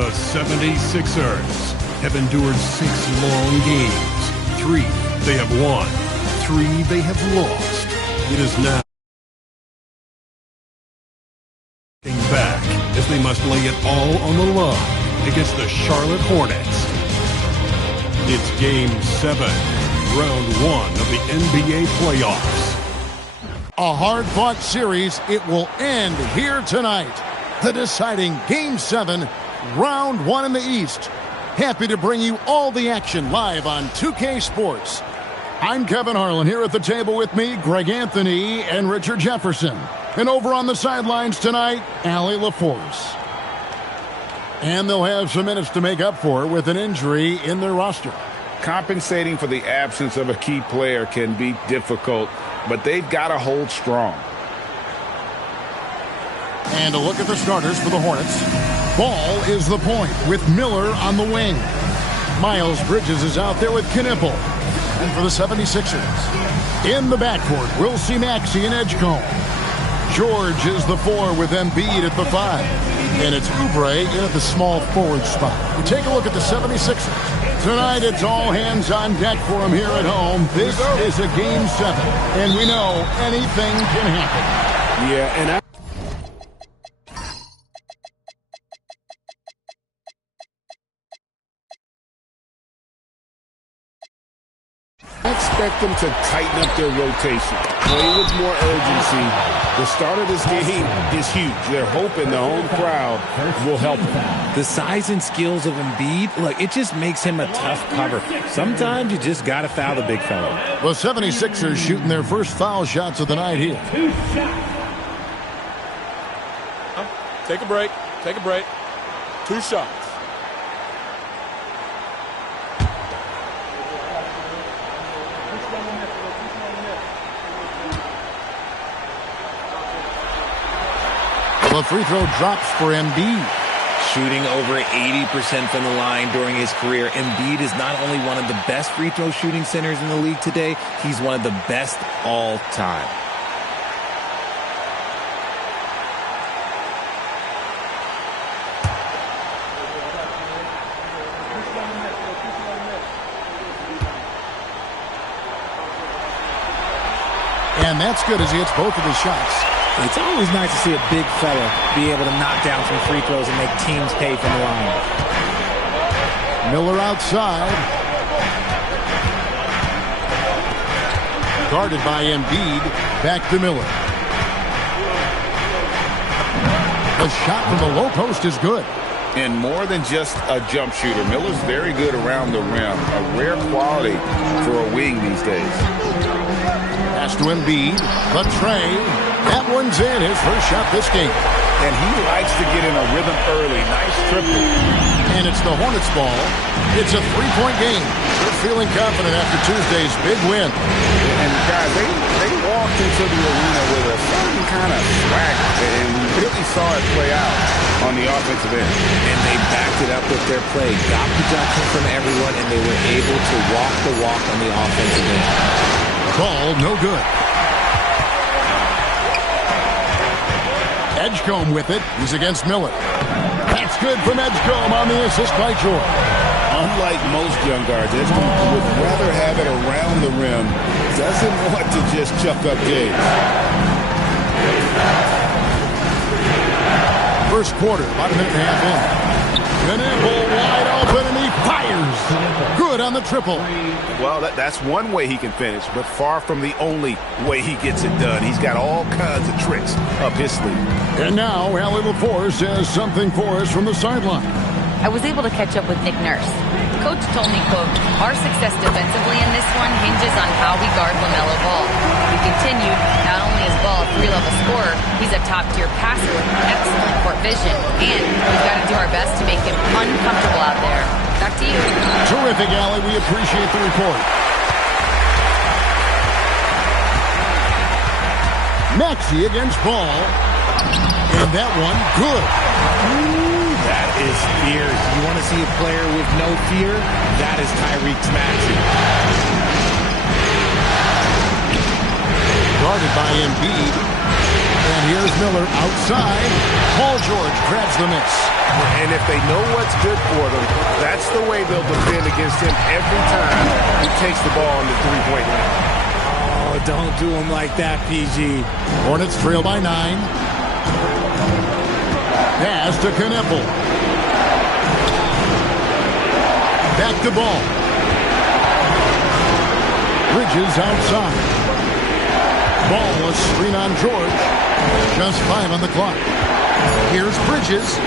The 76ers have endured 6 long games. 3 they have won. 3 they have lost. It is now back as they must lay it all on the line against the Charlotte Hornets. It's Game 7, Round 1 of the NBA playoffs. A hard-fought series. It will end here tonight. The deciding Game 7, Round 1 in the East. Happy to bring you all the action live on 2K Sports. I'm Kevin Harlan. Here at the table with me, Greg Anthony and Richard Jefferson. And over on the sidelines tonight, Allie LaForce. And they'll have some minutes to make up for with an injury in their roster. Compensating for the absence of a key player can be difficult, but they've got to hold strong. And a look at the starters for the Hornets. Ball is the point with Miller on the wing. Miles Bridges is out there with Knipple. And for the 76ers, in the backcourt, we'll see Maxey and Edgecombe. George is the 4 with Embiid at the 5. And it's Oubre in at the small forward spot. We take a look at the 76ers. Tonight, it's all hands on deck for them here at home. This is a Game 7, and we know anything can happen. Yeah, and I expect them to tighten up their rotation, play with more urgency. The start of this game is huge. They're hoping the home crowd will help them. The size and skills of Embiid, look, it just makes him a tough cover. Sometimes you just got to foul the big fella. The 76ers shooting their first foul shots of the night here. Take a break. Take a break. 2 shots. The free throw drops for Embiid. Shooting over 80% from the line during his career, Embiid is not only one of the best free throw shooting centers in the league today, he's one of the best all time. And that's good as he hits both of his shots. It's always nice to see a big fella be able to knock down some free throws and make teams pay from the line. Miller outside. Guarded by Embiid. Back to Miller. The shot from the low post is good. And more than just a jump shooter, Miller's very good around the rim. A rare quality for a wing these days. Pass to Embiid. The tray. That one's in, his first shot this game. And he likes to get in a rhythm early. Nice triple. And it's the Hornets ball. It's a 3-point game. They're feeling confident after Tuesday's big win. And guys, they walked into the arena with a certain kind of swagger, and we really saw it play out on the offensive end. And they backed it up with their play. Got production from everyone, and they were able to walk the walk on the offensive end. Ball no good. Edgecombe with it. He's against Miller. That's good from Edgecombe on the assist by George. Unlike most young guards, Edgecombe would rather have it around the rim. Doesn't want to just chuck up games. First quarter, about a minute and a half in. Knipple wide open, and he fires. Good on the triple. Well, that's one way he can finish, but far from the only way he gets it done. He's got all kinds of tricks up his sleeve. And now, Allie LaForce has something for us from the sideline. I was able to catch up with Nick Nurse. Coach told me, quote, our success defensively in this one hinges on how we guard LaMelo Ball. He continued, not only is Ball a 3-level scorer, he's a top-tier passer with excellent court vision. And we've got to do our best to make him uncomfortable out there. Back to you. Terrific, Allie. We appreciate the report. Maxey against Ball. And that one, good. That is fierce. You want to see a player with no fear? That is Tyrese Maxey. Guarded by Embiid. And here's Miller outside. Paul George grabs the miss. And if they know what's good for them, that's the way they'll defend against him every time he takes the ball in the three-point line. Oh, don't do him like that, PG. Hornets trail by 9. Pass to Knippel. Back to ball. Bridges outside. Ball, a screen on George. Just 5 on the clock. Here's Bridges.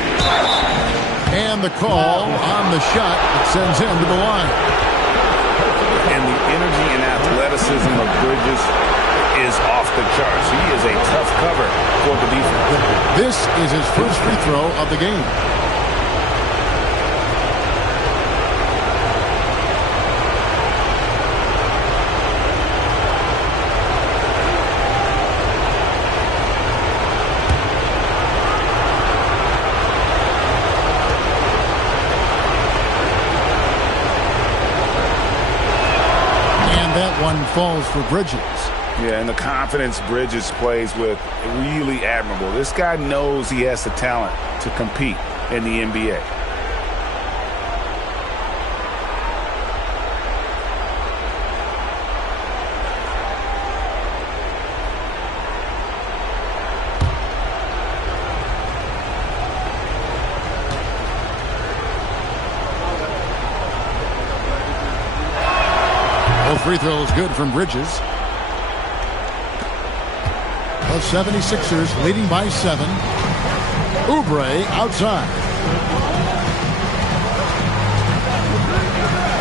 And the call on the shot that sends him to the line. And the energy and athleticism of Bridges is off the charts. He is a tough cover for the defense. This is his first free throw of the game. One falls for Bridges. Yeah, and the confidence Bridges plays with, really admirable. This guy knows he has the talent to compete in the NBA. Free throw is good from Bridges. The 76ers leading by 7. Oubre outside.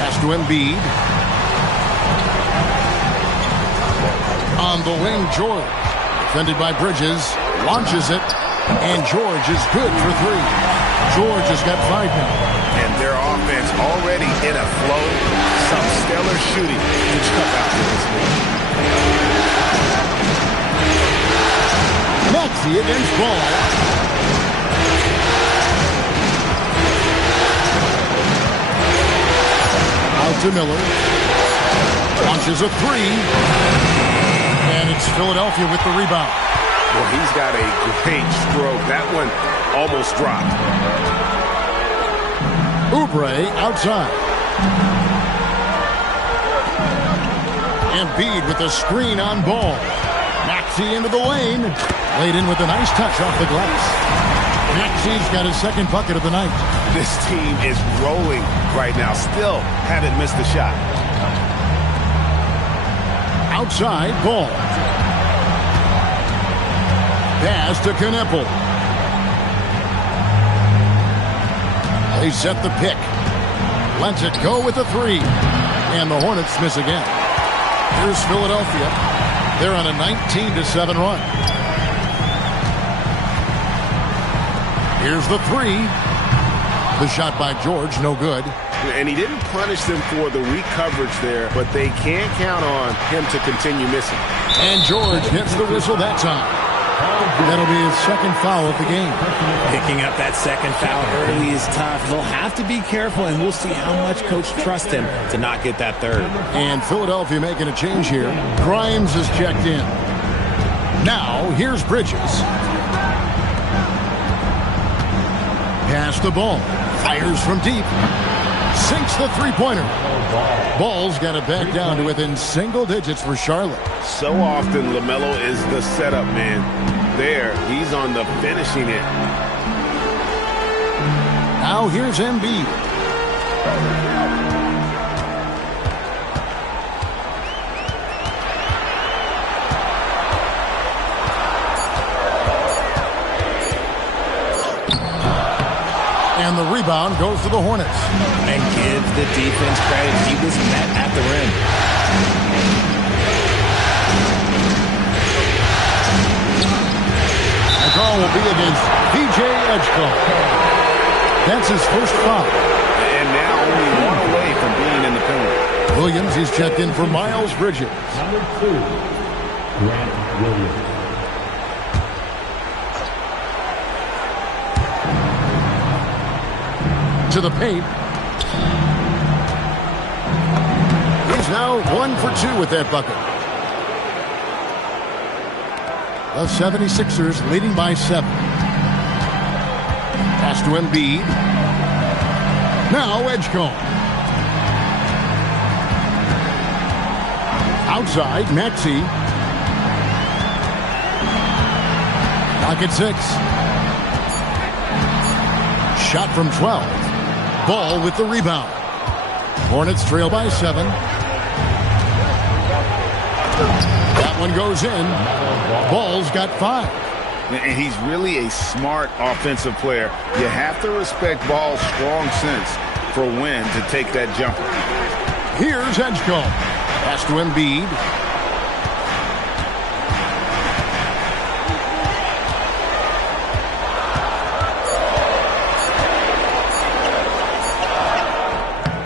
Pass to Embiid. On the wing, George. Defended by Bridges. Launches it. And George is good for 3. George has got 5 now. And their offense already in a flow. Some stellar shooting to jump out to this game. Maxey against Ball. Out to Miller. Launches a 3. And it's Philadelphia with the rebound. Well, he's got a great stroke. That one almost dropped. Oubre outside. Embiid with a screen on Ball. Maxey into the lane. Laid in with a nice touch off the glass. Maxey's got his second bucket of the night. This team is rolling right now. Still haven't missed a shot. Outside, Ball. Pass to Knippel. They set the pick. Lets it go with a 3. And the Hornets miss again. Here's Philadelphia. They're on a 19-7 run. Here's the 3. The shot by George, no good. And he didn't punish them for the weak coverage there, but they can't count on him to continue missing. And George gets the whistle that time. That'll be his second foul of the game. Picking up that second foul early is tough. They'll have to be careful, and we'll see how much coach trusts him to not get that third. And Philadelphia making a change here. Grimes is checked in. Now, here's Bridges. Pass the ball. Fires from deep. Sinks the three-pointer. Ball's got it back down to within single digits for Charlotte. So often, LaMelo is the setup man. There, he's on the finishing end. Now here's Embiid. And the rebound goes to the Hornets. And give the defense credit. He was met at the rim. The call will be against P.J. Edgecombe. That's his first foul. And now only 1 away from being in the penalty. Williams is checked in for Miles Bridges. Number 2, Grant Williams. To the paint. He's now 1 for 2 with that bucket. The 76ers leading by 7. Pass to Embiid. Now Edgecombe. Outside, Maxey. Clock at 6. Shot from 12. Ball with the rebound. Hornets trail by 7. That one goes in. Ball's got 5. And he's really a smart offensive player. You have to respect Ball's strong sense for when to take that jumper. Here's Edgecombe. Pass to Embiid.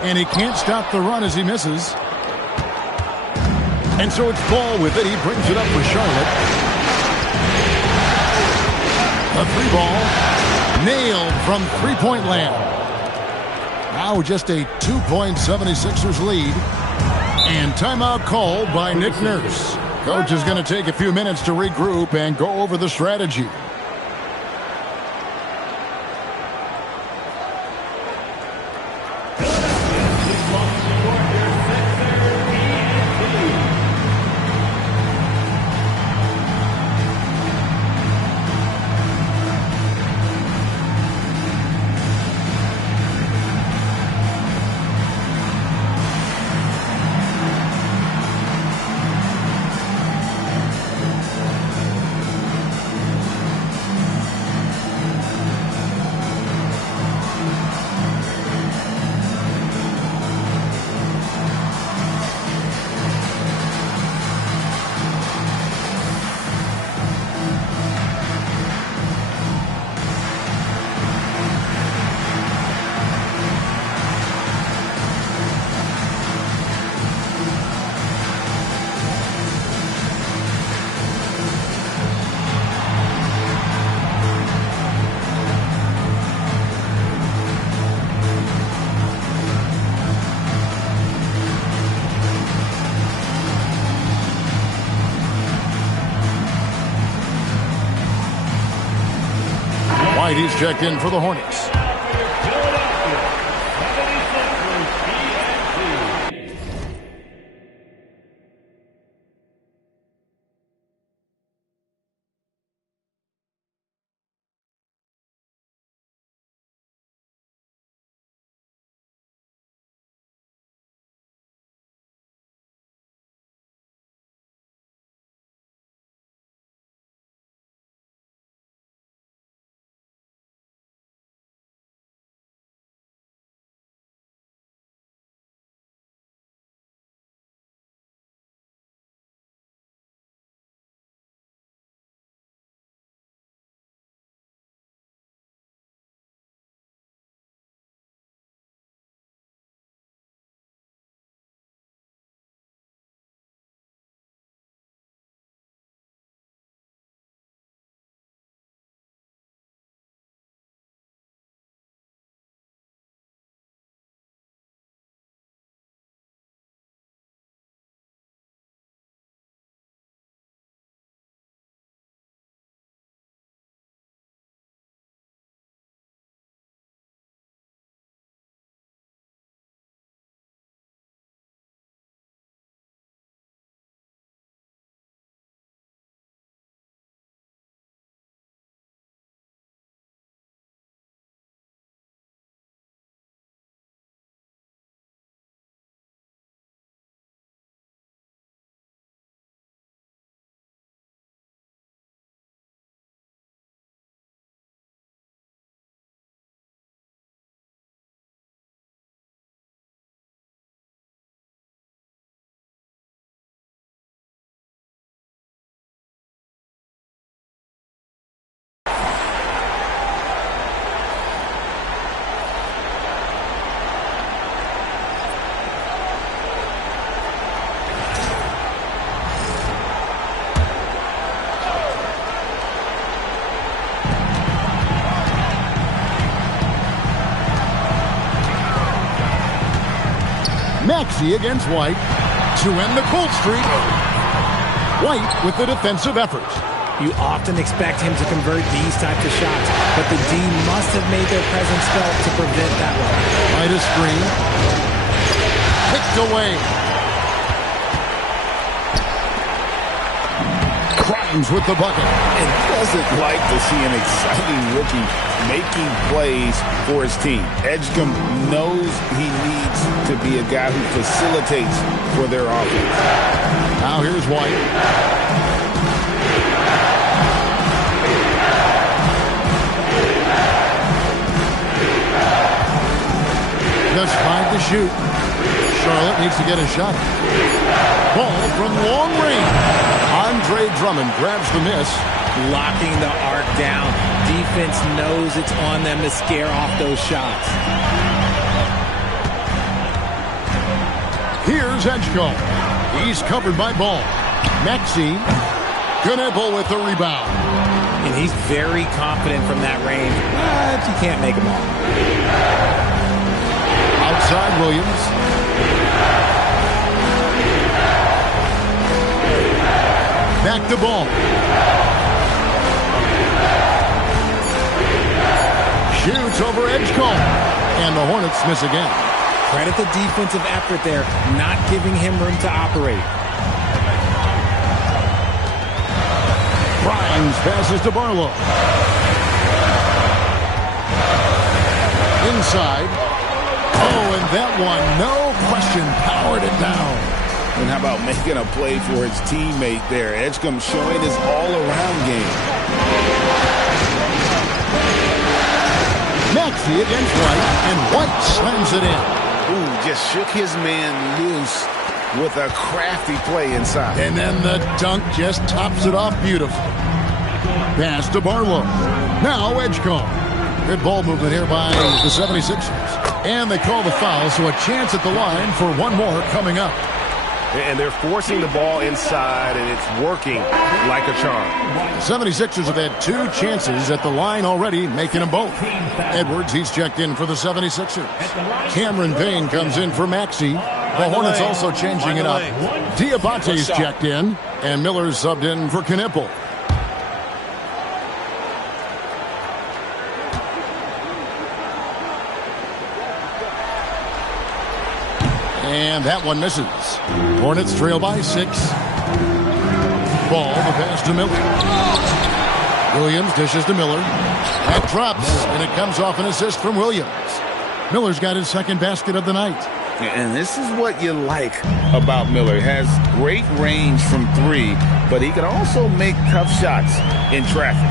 And he can't stop the run as he misses. And so it's Ball with it. He brings it up for Charlotte. A 3-ball. Nailed from three-point land. Now just a 2-point 76ers lead. And timeout called by Nick Nurse. Coach is going to take a few minutes to regroup and go over the strategy. He's checked in for the Hornets. Maxey against White to end the cold streak. White with the defensive effort. You often expect him to convert these types of shots, but the D must have made their presence felt to prevent that one. Right a screen. Picked away. Grimes with the bucket. And doesn't like to see an exciting rookie making plays for his team. Edgecombe knows he needs to be a guy who facilitates for their offense. Now here's White. Just 5 to shoot. Charlotte needs to get a shot. Ball from long range. Andre Drummond grabs the miss. Locking the arc down. Defense knows it's on them to scare off those shots. Here's Edgecombe. He's covered by Ball. Maxey. Knippel with the rebound. And he's very confident from that range, but you can't make them all. Outside Williams. Back to Ball. Shoots over Edgecombe. And the Hornets miss again. Credit the defensive effort there, not giving him room to operate. Grimes passes to Barlow. Inside. Oh, and that one, no question, powered it down. And how about making a play for his teammate there? Edgecombe showing his all-around game. Maxey against White, and White slams it in. Ooh, just shook his man loose with a crafty play inside. And then the dunk just tops it off beautifully. Pass to Barlow. Now Edgecombe. Good ball movement here by the 76ers. And they call the foul, so a chance at the line for one more coming up. And they're forcing the ball inside, and it's working like a charm. The 76ers have had 2 chances at the line already, making them both. Edwards, he's checked in for the 76ers. Cameron Payne comes in for Maxey. The Hornets also changing it up. Diabate's checked in, and Miller's subbed in for Knippel. And that one misses. Hornets trail by 6. Ball, the pass to Miller. Williams dishes to Miller. That drops, and it comes off an assist from Williams. Miller's got his second basket of the night. And this is what you like about Miller. He has great range from 3, but he can also make tough shots in traffic.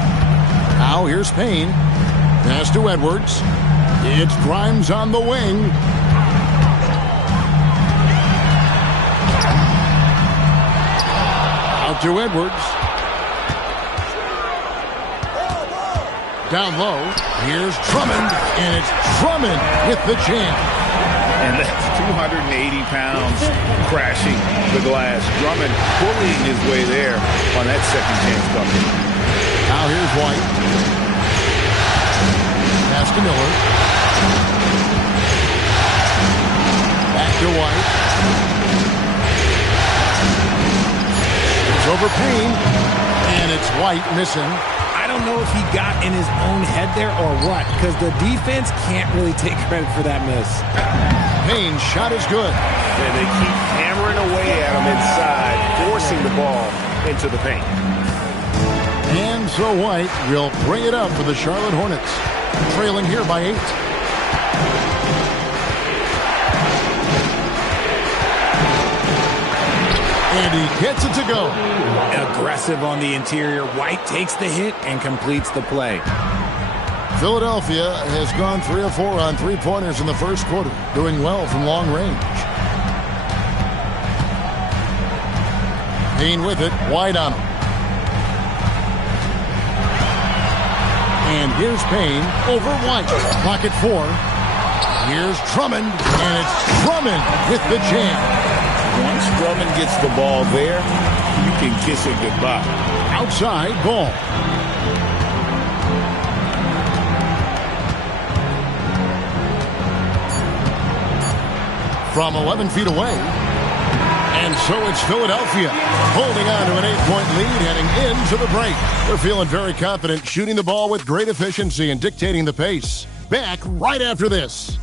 Now here's Payne. Pass to Edwards. It's Grimes on the wing. Out to Edwards. Down low. Here's Drummond. And it's Drummond with the jam. And that's 280 pounds crashing the glass. Drummond bullying his way there on that second chance bucket. Now here's White. Pass to Miller. Back to White. Over Payne, and it's White missing. I don't know if he got in his own head there or what, because the defense can't really take credit for that miss. Payne's shot is good. And they keep hammering away at him inside, forcing the ball into the paint. And so White will bring it up for the Charlotte Hornets, trailing here by 8. And he gets it to go. Aggressive on the interior. White takes the hit and completes the play. Philadelphia has gone 3 of 4 on 3-pointers in the first quarter, doing well from long range. Payne with it, White on him. And here's Payne over White. Pocket 4. Here's Drummond, and it's Drummond with the jam. Once Drummond gets the ball there, you can kiss it goodbye. Outside Ball. From 11 feet away. And so it's Philadelphia holding on to an 8-point lead heading into the break. They're feeling very confident, shooting the ball with great efficiency and dictating the pace. Back right after this.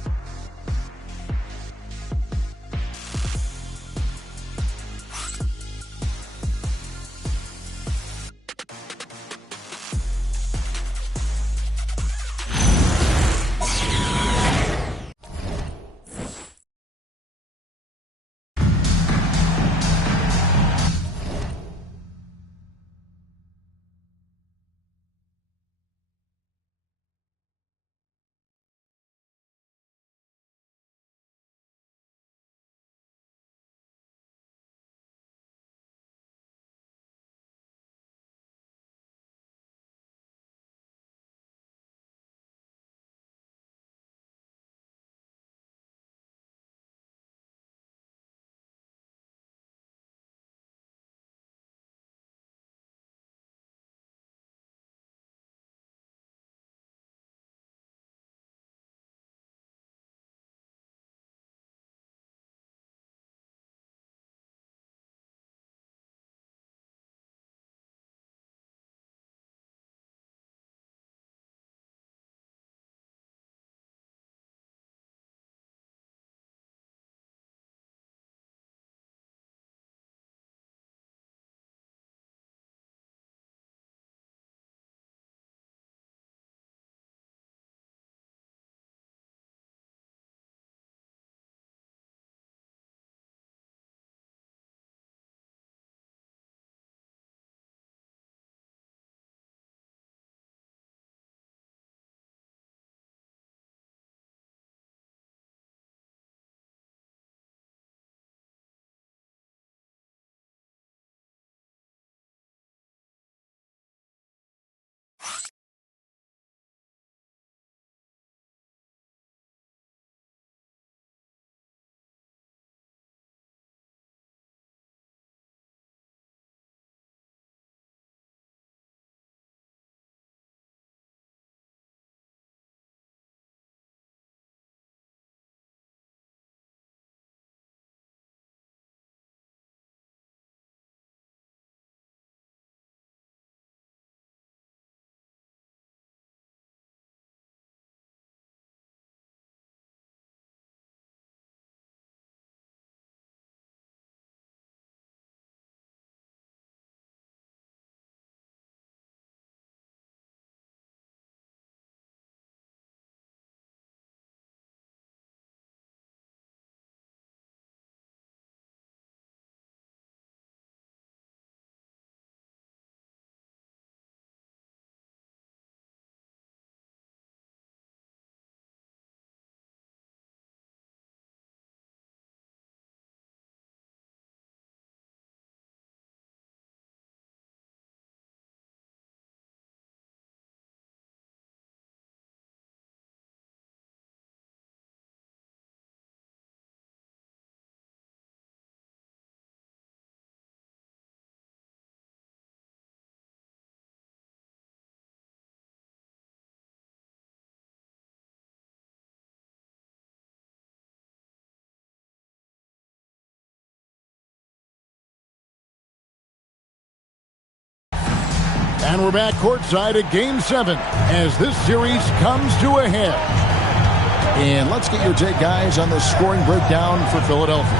And we're back courtside at Game 7 as this series comes to a head. And let's get your take, guys, on the scoring breakdown for Philadelphia.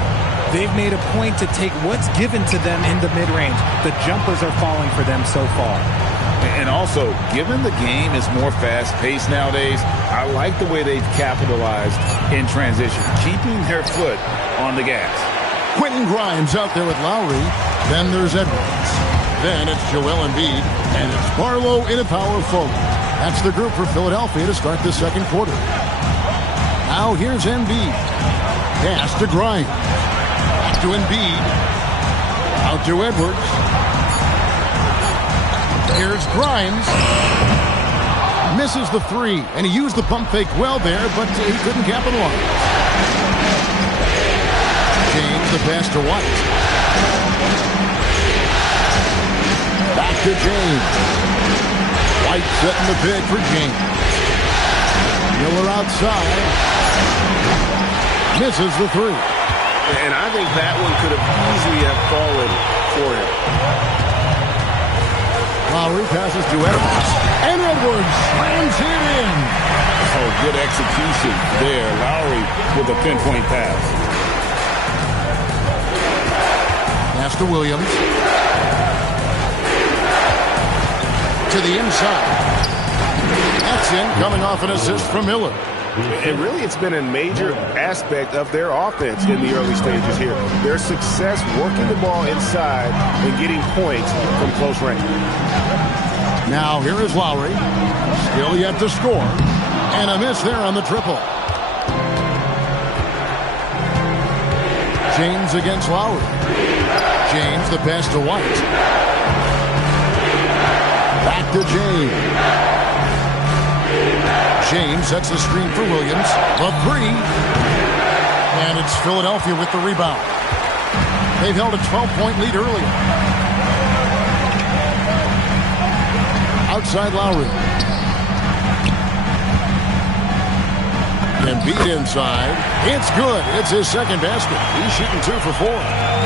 They've made a point to take what's given to them in the mid-range. The jumpers are falling for them so far. And also, given the game is more fast-paced nowadays, I like the way they've capitalized in transition, keeping their foot on the gas. Quentin Grimes out there with Lowry. Then there's Edwards. Then it's Joel Embiid, and it's Barlow in a power forward. That's the group for Philadelphia to start the second quarter. Now here's Embiid. Pass to Grimes. Back to Embiid. Out to Edwards. Here's Grimes. Misses the three, and he used the pump fake well there, but he couldn't capitalize. James, the pass to White. Back to James. White setting the pick for James. Miller outside. Misses the three. And I think that one could have easily have fallen for him. Lowry passes to Edwards. And Edwards slams it in. Oh, good execution there. Lowry with a pinpoint pass. Pass to Williams. To the inside. That's in, coming off an assist from Miller. And really, it's been a major aspect of their offense in the early stages here. Their success working the ball inside and getting points from close range. Now here is Lowry. Still yet to score. And a miss there on the triple. James against Lowry. James, the pass to White. Back to James. James sets the screen for Williams. The three. And it's Philadelphia with the rebound. They've held a 12-point lead earlier. Outside Lowry. Embiid inside. It's good. It's his second basket. He's shooting 2 for 4.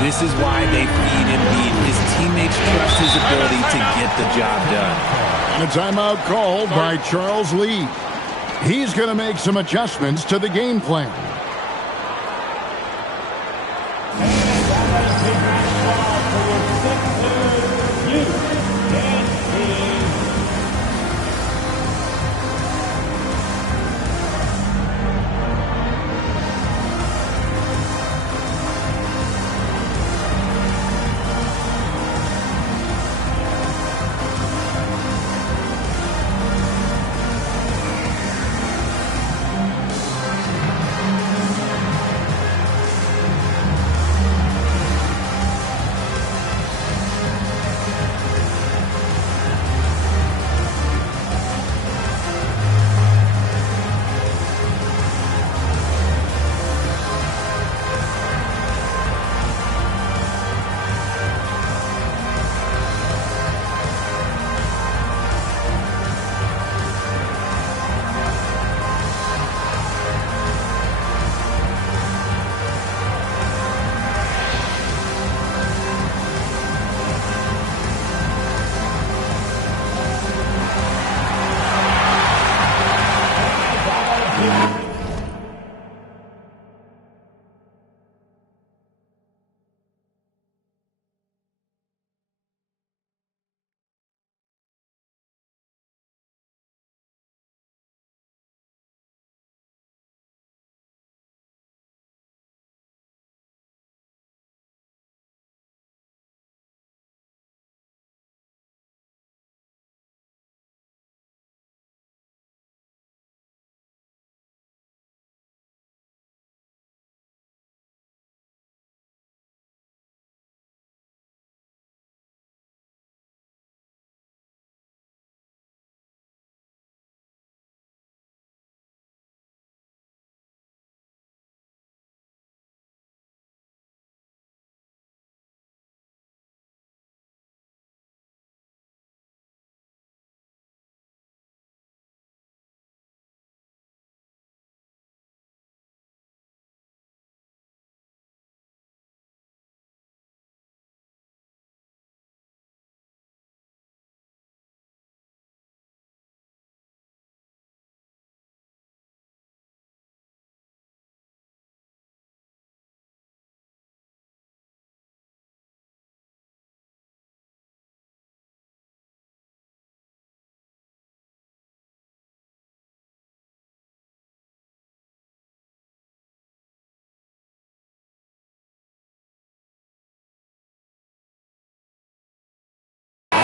This is why they feed Embiid. His teammates trust his ability to get the job done. And a timeout called by Charles Lee. He's going to make some adjustments to the game plan.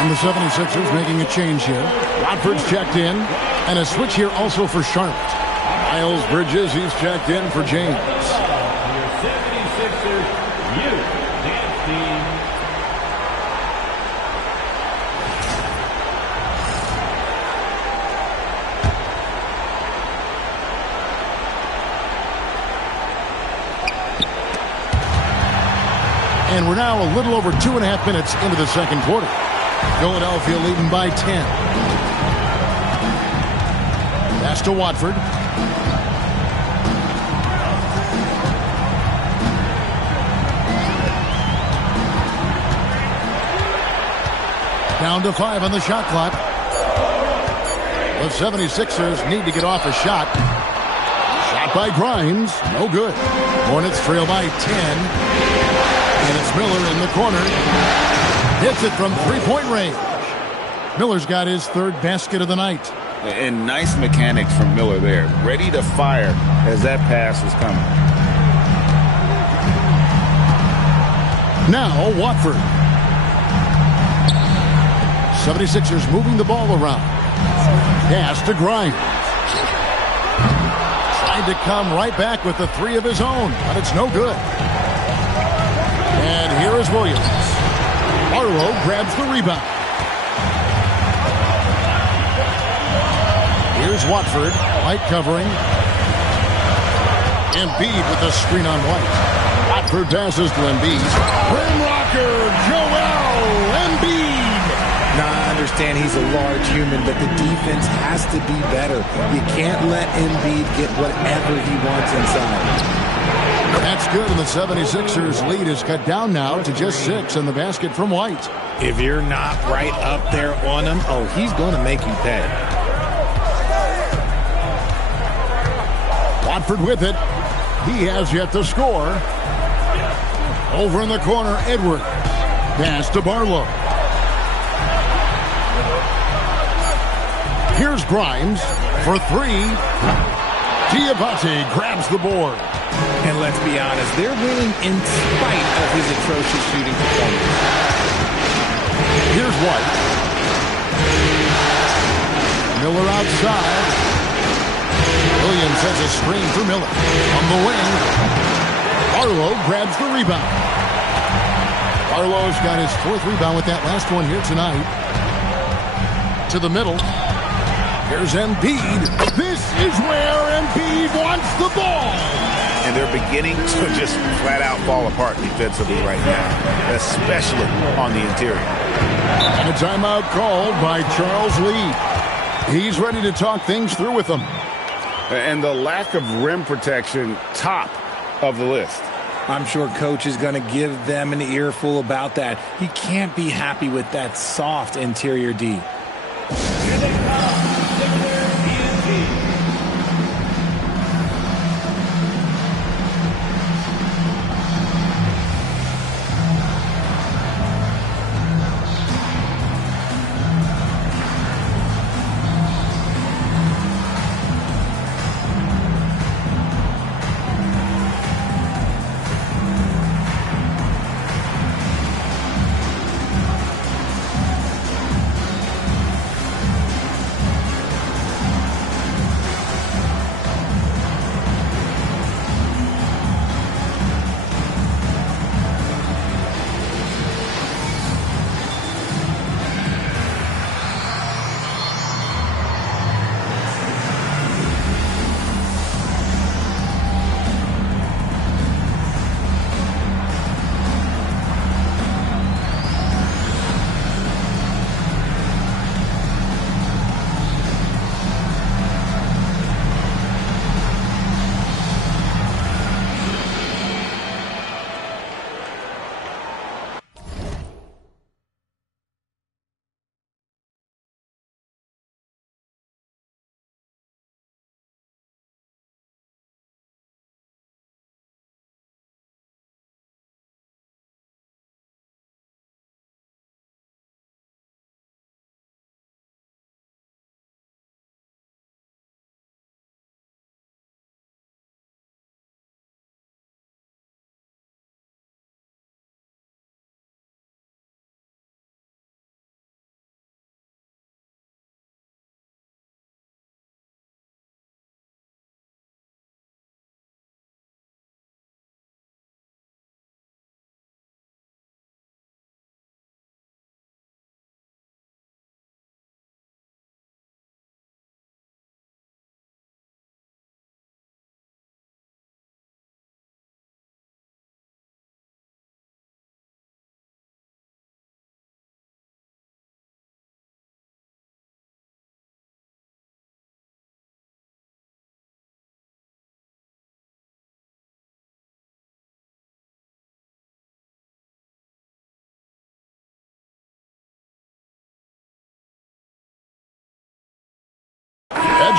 And the 76ers making a change here. Watford's checked in. And a switch here also for Charlotte. Miles Bridges, he's checked in for James. Your 76ers youth dance team. And we're now a little over 2.5 minutes into the second quarter. Philadelphia leading by 10. Pass to Watford. Down to 5 on the shot clock. The 76ers need to get off a shot. Shot by Grimes. No good. Hornets trail by 10. And it's Miller in the corner. Hits it from three-point range. Miller's got his third basket of the night. And nice mechanics from Miller there. Ready to fire as that pass was coming. Now Watford. 76ers moving the ball around. Pass to Grimes. Tried to come right back with the three of his own, but it's no good. And here is Williams. Barlow grabs the rebound. Here's Watford. White covering. Embiid with the screen on White. Watford passes to Embiid. Rim rocker, Joel Embiid. Now, I understand he's a large human, but the defense has to be better. You can't let Embiid get whatever he wants inside. That's good, and the 76ers lead is cut down now to just 6 in the basket from White. If you're not right up there on him, oh, he's going to make you pay. Watford with it. He has yet to score. Over in the corner, Edward. Pass to Barlow. Here's Grimes for three. Diabate grabs the board. And let's be honest, they're winning in spite of his atrocious shooting performance. Here's White. Miller outside. Williams has a screen for Miller. On the wing. Barlow grabs the rebound. Barlow's got his 4th rebound with that last one here tonight. To the middle. Here's Embiid. This is where Embiid wants the ball. And they're beginning to just flat out fall apart defensively right now, especially on the interior. And a timeout called by Charles Lee. He's ready to talk things through with them. And the lack of rim protection, top of the list. I'm sure Coach is going to give them an earful about that. He can't be happy with that soft interior D. Here they come.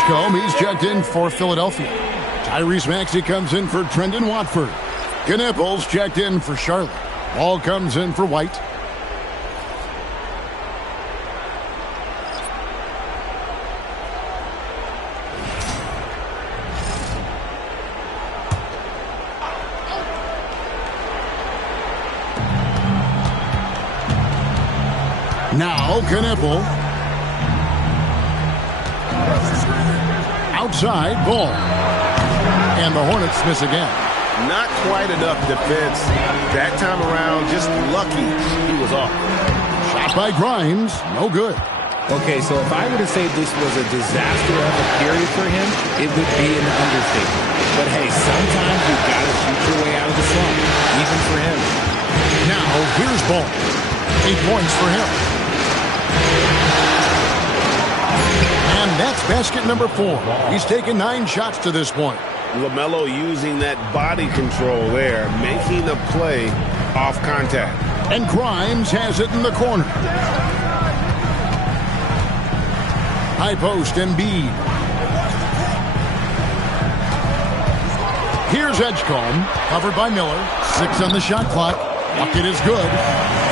Edgecombe, he's checked in for Philadelphia. Tyrese Maxey comes in for Trendon Watford. Knipples checked in for Charlotte. Ball comes in for White. Now Knipple. Outside ball. And the Hornets miss again. Not quite enough defense that time around. Just lucky he was off. Shot by Grimes. No good. Okay, so if I were to say this was a disaster of a period for him, it would be an understatement. But hey, sometimes you've got to shoot your way out of the slump, even for him. Now here's ball. 8 points for him. And that's basket number 4. He's taken 9 shots to this point. LaMelo using that body control there, making the play off contact. And Grimes has it in the corner. High post, Embiid. Here's Edgecombe, covered by Miller. 6 on the shot clock. Bucket is good.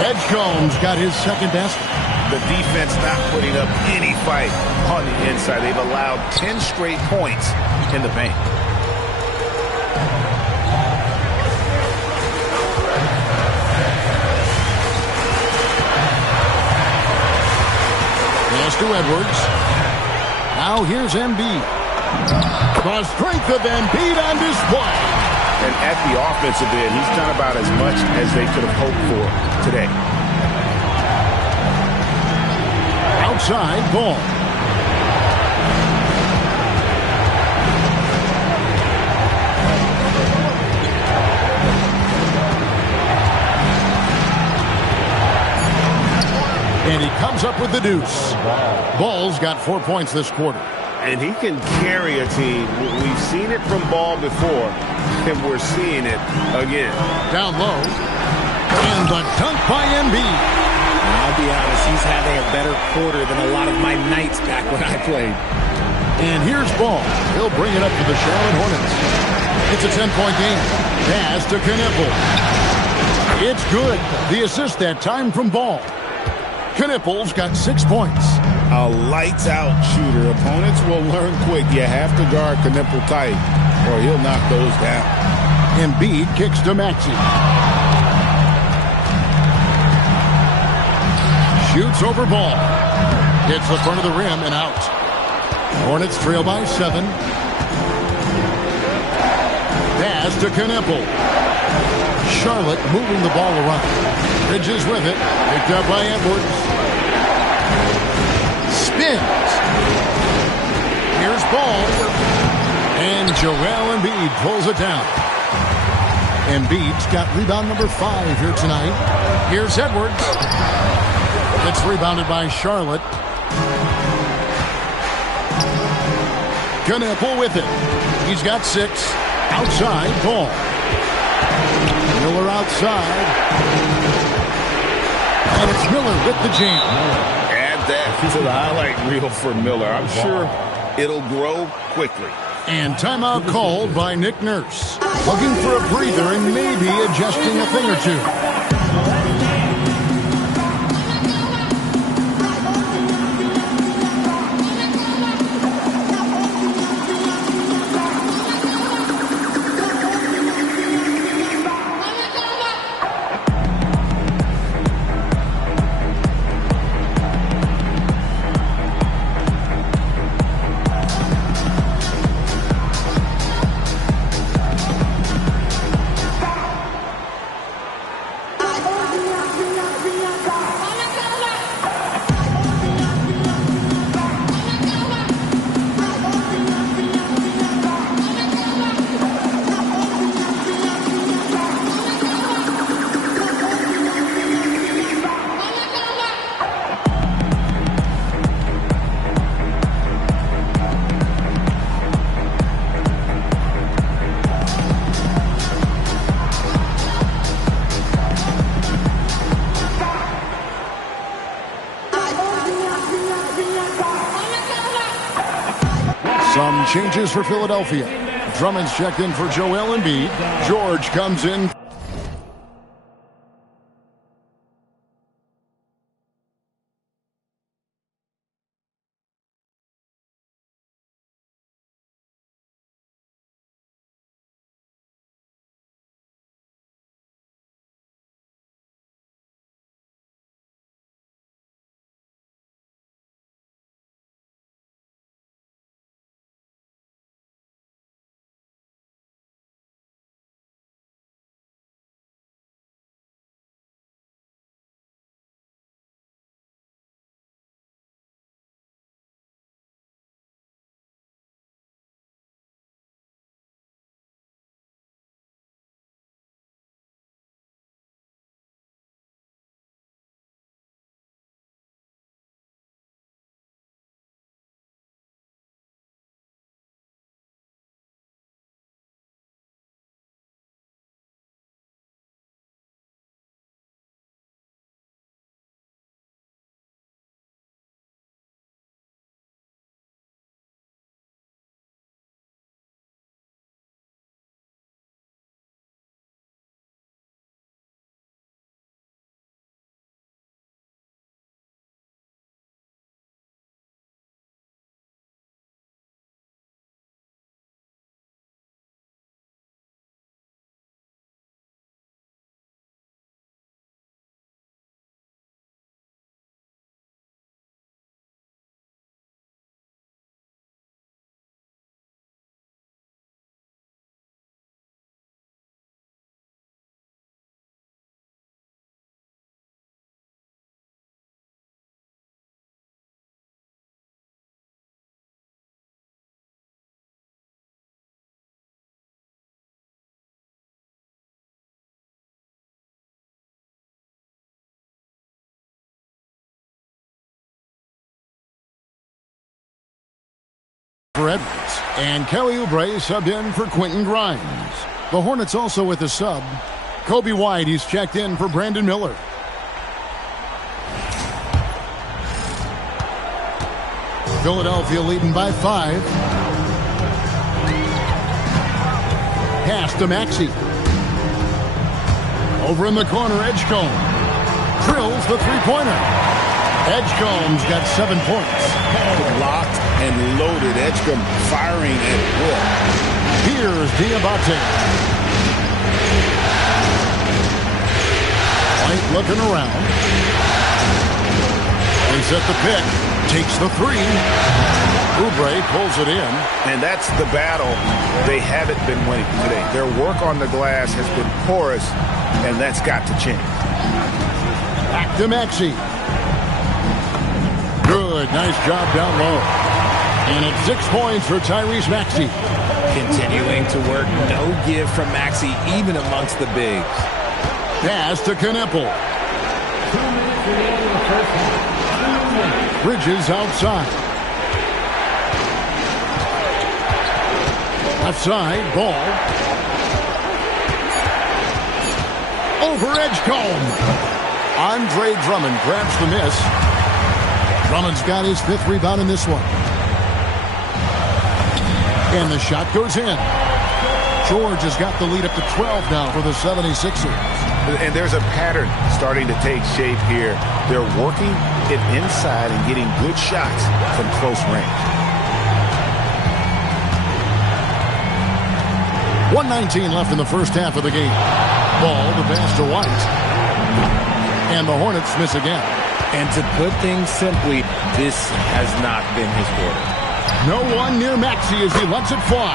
Edgecombe's got his second basket. The defense not putting up any fight on the inside. They've allowed 10 straight points in the paint. Pass to Edwards. Now here's Embiid. The strength of Embiid on display. And at the offensive end, he's done about as much as they could have hoped for today. Outside ball. And he comes up with the deuce. Ball's got 4 points this quarter. And he can carry a team. We've seen it from Ball before, and we're seeing it again. Down low. And the dunk by Embiid. I'll be honest, he's having a better quarter than a lot of my nights back when I played. And here's Ball. He'll bring it up to the Charlotte Hornets. It's a 10-point game. Pass to Knipple. It's good. The assist that time from Ball. Knipple's got 6 points. A lights-out shooter. Opponents will learn quick. You have to guard Knipple tight, or he'll knock those down. Embiid kicks to Maxey. Shoots over Ball. Hits the front of the rim and out. Hornets trail by 7. Pass to Knipple. Charlotte moving the ball around. Bridges with it. Picked up by Edwards. Spins. Here's Ball. And Joel Embiid pulls it down. Embiid's got rebound number 5 here tonight. Here's Edwards. It's rebounded by Charlotte. Knipple with it. He's got 6. Outside Ball. Miller outside. And it's Miller with the jam. Add that to the highlight reel for Miller. I'm sure it'll grow quickly. And timeout called by Nick Nurse. Looking for a breather and maybe adjusting a thing or two. changes for Philadelphia. Drummond's checked in for Joel Embiid. George comes in. For Edwards, and Kelly Oubre subbed in for Quentin Grimes. The Hornets also with a sub. Kobe White, he's checked in for Brandon Miller. Philadelphia leading by 5. Pass to Maxey. Over in the corner, Edgecombe drills the three-pointer. Edgecombe's got 7 points. Locked and loaded. Edgecombe firing at will. Here's Diabate. White looking around. They set the pick. Takes the 3. Oubre pulls it in. And that's the battle they haven't been winning today. Their work on the glass has been porous, and that's got to change. Back to Maxey. Good. Nice job down low. And it's 6 points for Tyrese Maxey. Continuing to work. No give from Maxey, even amongst the bigs. Pass to Knippel. Bridges outside. Left side, Ball. Over Edgecombe. Andre Drummond grabs the miss. Drummond's got his 5th rebound in this one. And the shot goes in. George has got the lead up to 12 now for the 76ers. And there's a pattern starting to take shape here. They're working it inside and getting good shots from close range. 1:19 left in the first half of the game. Ball to pass to White. And the Hornets miss again. And to put things simply, this has not been his quarter. No one near Maxey as he lets it fly.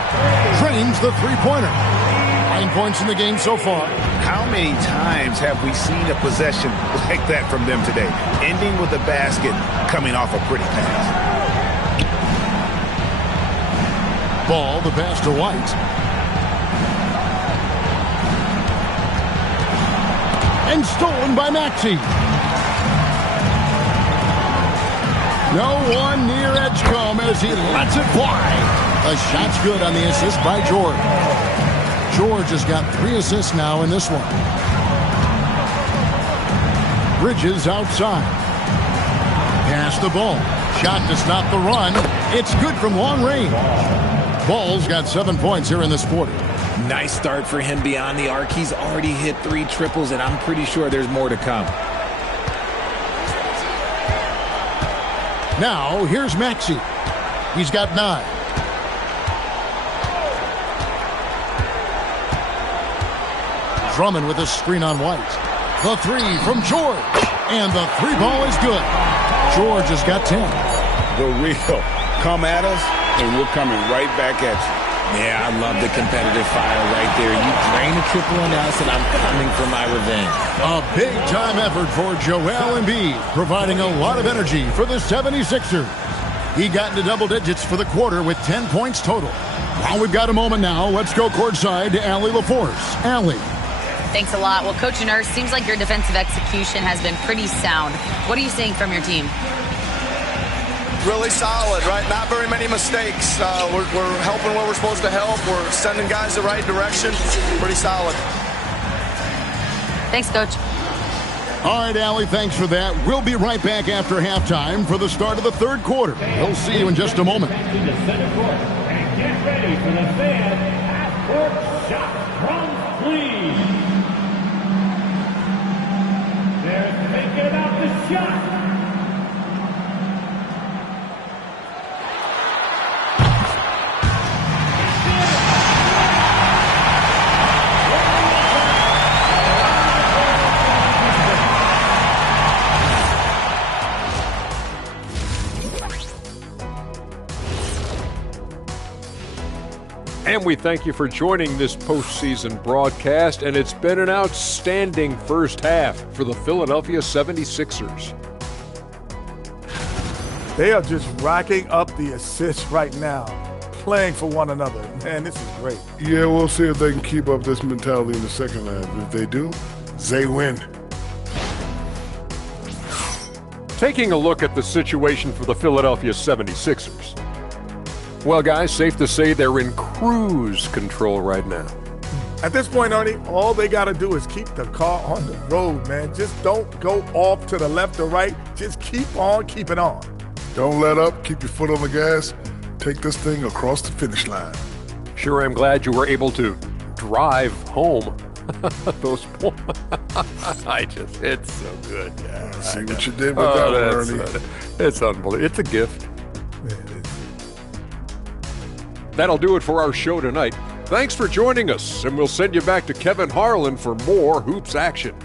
Drains the three-pointer. 9 points in the game so far. How many times have we seen a possession like that from them today? Ending with a basket, coming off a pretty pass. Ball, the pass to White. And stolen by Maxey. No one near Edgecombe as he lets it fly. A shot's good on the assist by George. George has got 3 assists now in this one. Bridges outside. Pass the ball. Shot to stop the run. It's good from long range. Ball's got 7 points here in this quarter. Nice start for him beyond the arc. He's already hit 3 triples, and I'm pretty sure there's more to come. Now, here's Maxey. He's got 9. Drummond with a screen on White. The 3 from George. And the 3 ball is good. George has got 10. The real. Come at us, and we're coming right back at you. Yeah, I love the competitive fire right there. You drain a triple on us, and I'm coming for my revenge. A big-time effort for Joel Embiid, providing a lot of energy for the 76ers. He got into double digits for the quarter with 10 points total. While we've got a moment now, let's go courtside to Allie LaForce. Allie. Thanks a lot. Well, Coach Nurse, seems like your defensive execution has been pretty sound. What are you seeing from your team? Really solid, right? Not very many mistakes. We're helping where we're supposed to help. We're sending guys the right direction. Pretty solid. Thanks, Coach. All right, Allie, thanks for that. We'll be right back after halftime for the start of the third quarter. We'll see you in just a moment. To the center court and get ready for the fan half-court shot from Cleveland. They're thinking about the shot. And we thank you for joining this postseason broadcast, and it's been an outstanding first half for the Philadelphia 76ers. They are just racking up the assists right now, playing for one another. Man, this is great. Yeah, we'll see if they can keep up this mentality in the second half. If they do, they win. Taking a look at the situation for the Philadelphia 76ers. Well, guys, safe to say they're in cruise control right now. At this point, Ernie, all they got to do is keep the car on the road, man. Just don't go off to the left or right. Just keep on keeping on. Don't let up. Keep your foot on the gas. Take this thing across the finish line. Sure, I'm glad you were able to drive home. Those points. It's so good. Yeah, see what you did with that one, Ernie. It's unbelievable. It's a gift. That'll do it for our show tonight. Thanks for joining us, and we'll send you back to Kevin Harlan for more Hoops action.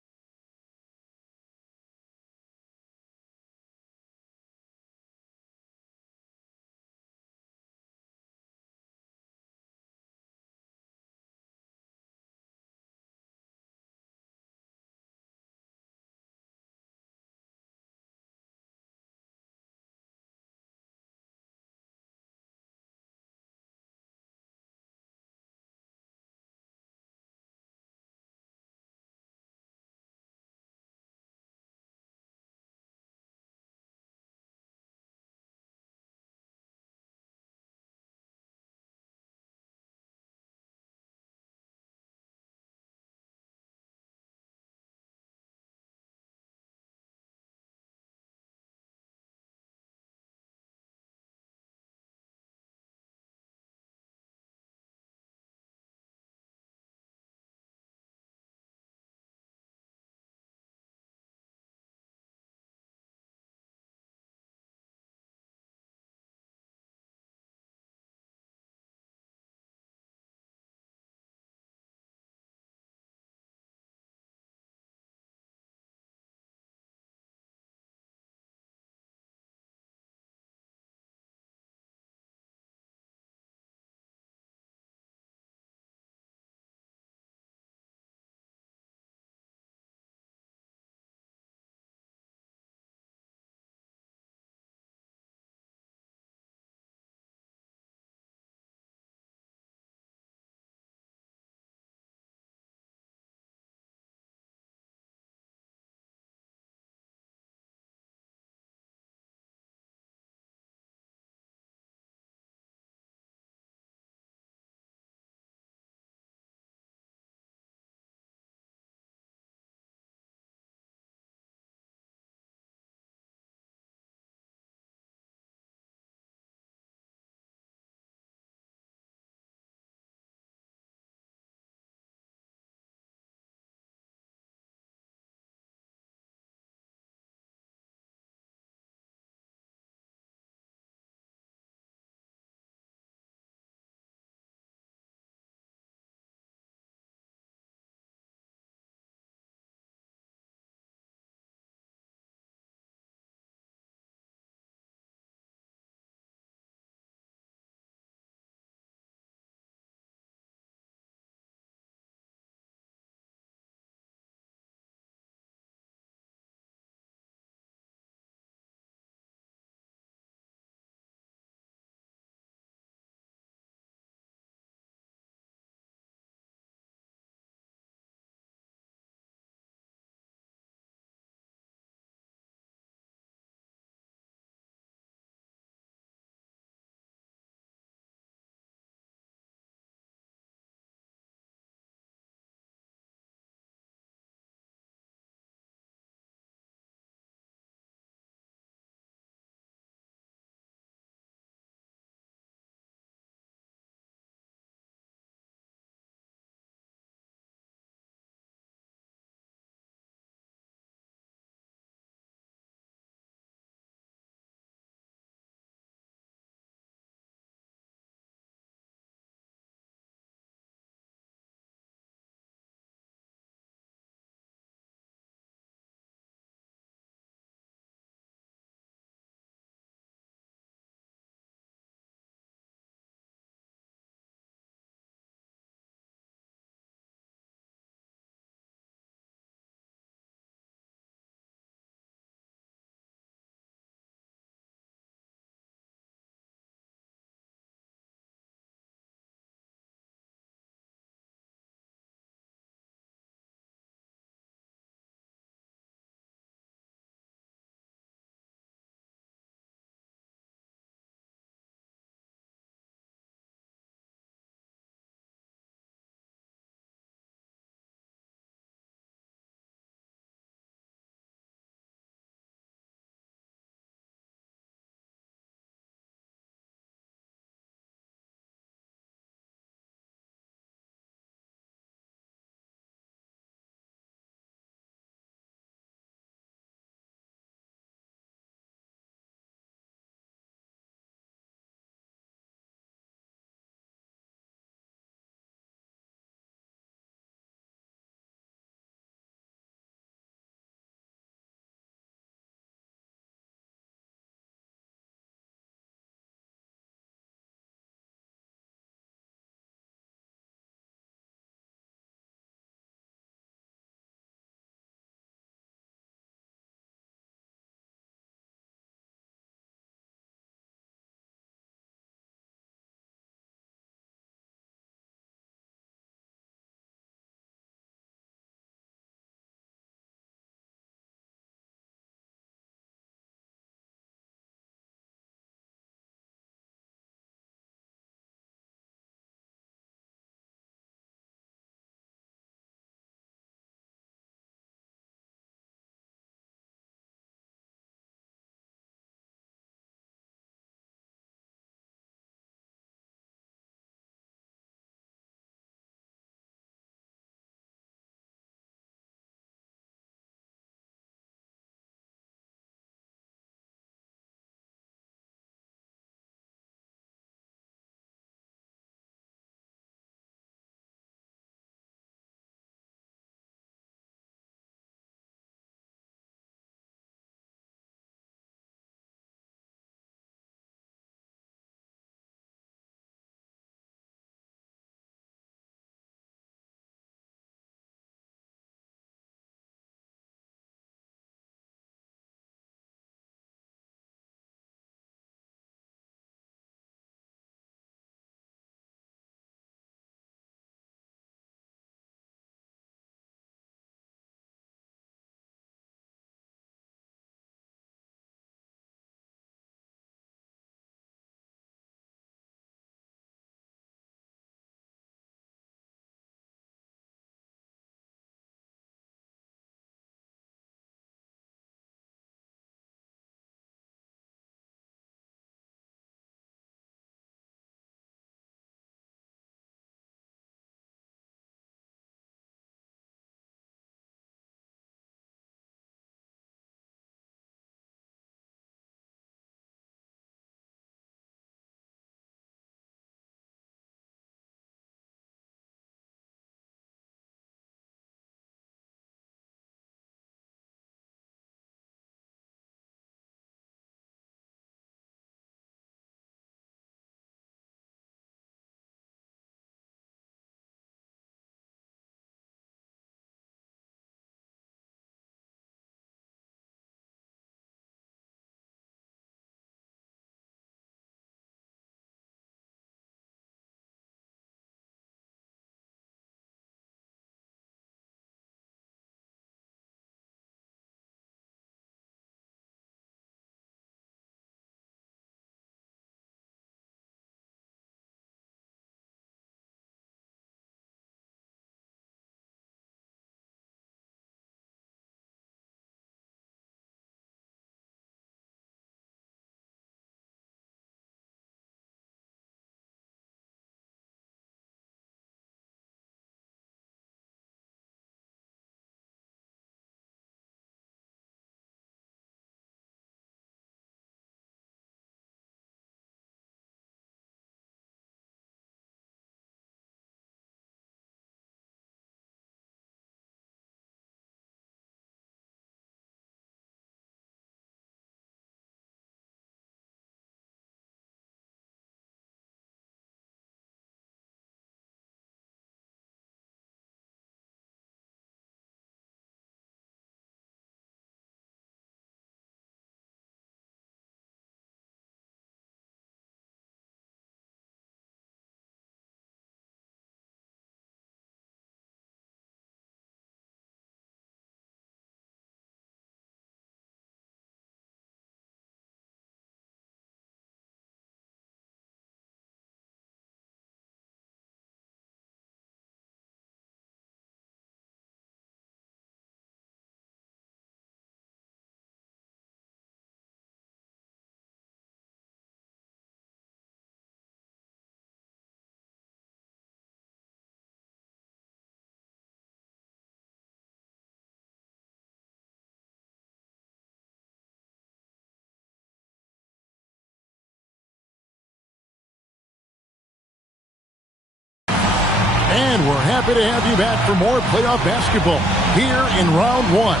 And we're happy to have you back for more playoff basketball here in round one.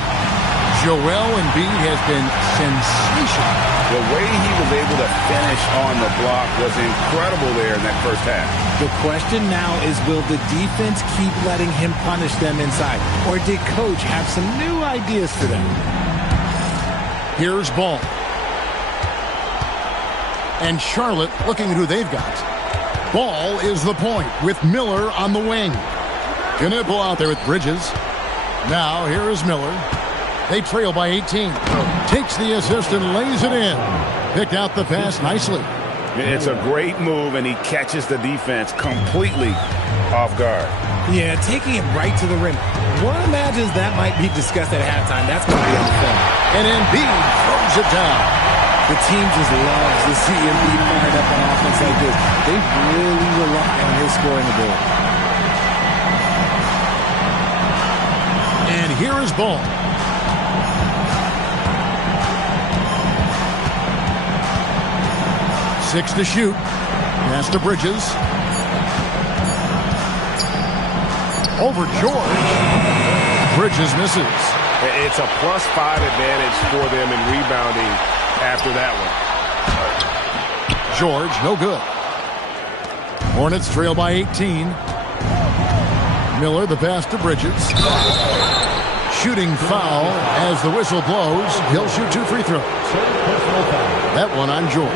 Joel Embiid has been sensational. The way he was able to finish on the block was incredible there in that first half. The question now is, will the defense keep letting him punish them inside? Or did Coach have some new ideas for them? Here's Ball. And Charlotte looking at who they've got. Ball is the point with Miller on the wing. Knipple out there with Bridges. Now here is Miller. They trail by 18. Takes the assist and lays it in. Picked out the pass nicely. It's a great move, and he catches the defense completely off guard. Yeah, taking it right to the rim. One imagines that might be discussed at halftime. That's going to be on the film. And Embiid throws it down. The team just loves to see Embiid fired up on offense like this. They really rely on his scoring ability. And here is Ball. Six to shoot. Pass to Bridges. Over George. Bridges misses. It's a +5 advantage for them in rebounding after that one. George, no good. Hornets trail by 18. Miller, the pass to Bridges. Shooting foul as the whistle blows. He'll shoot 2 free throws. That one on George.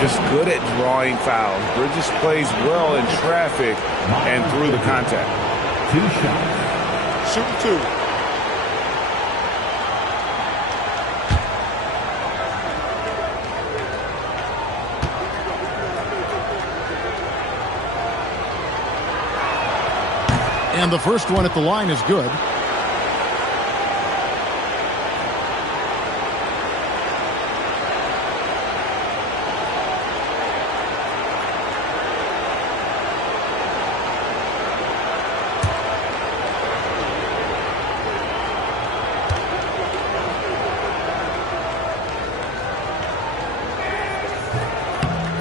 Just good at drawing fouls. Bridges plays well in traffic and through the contact. 2 shots. Shoot 2. And the first one at the line is good.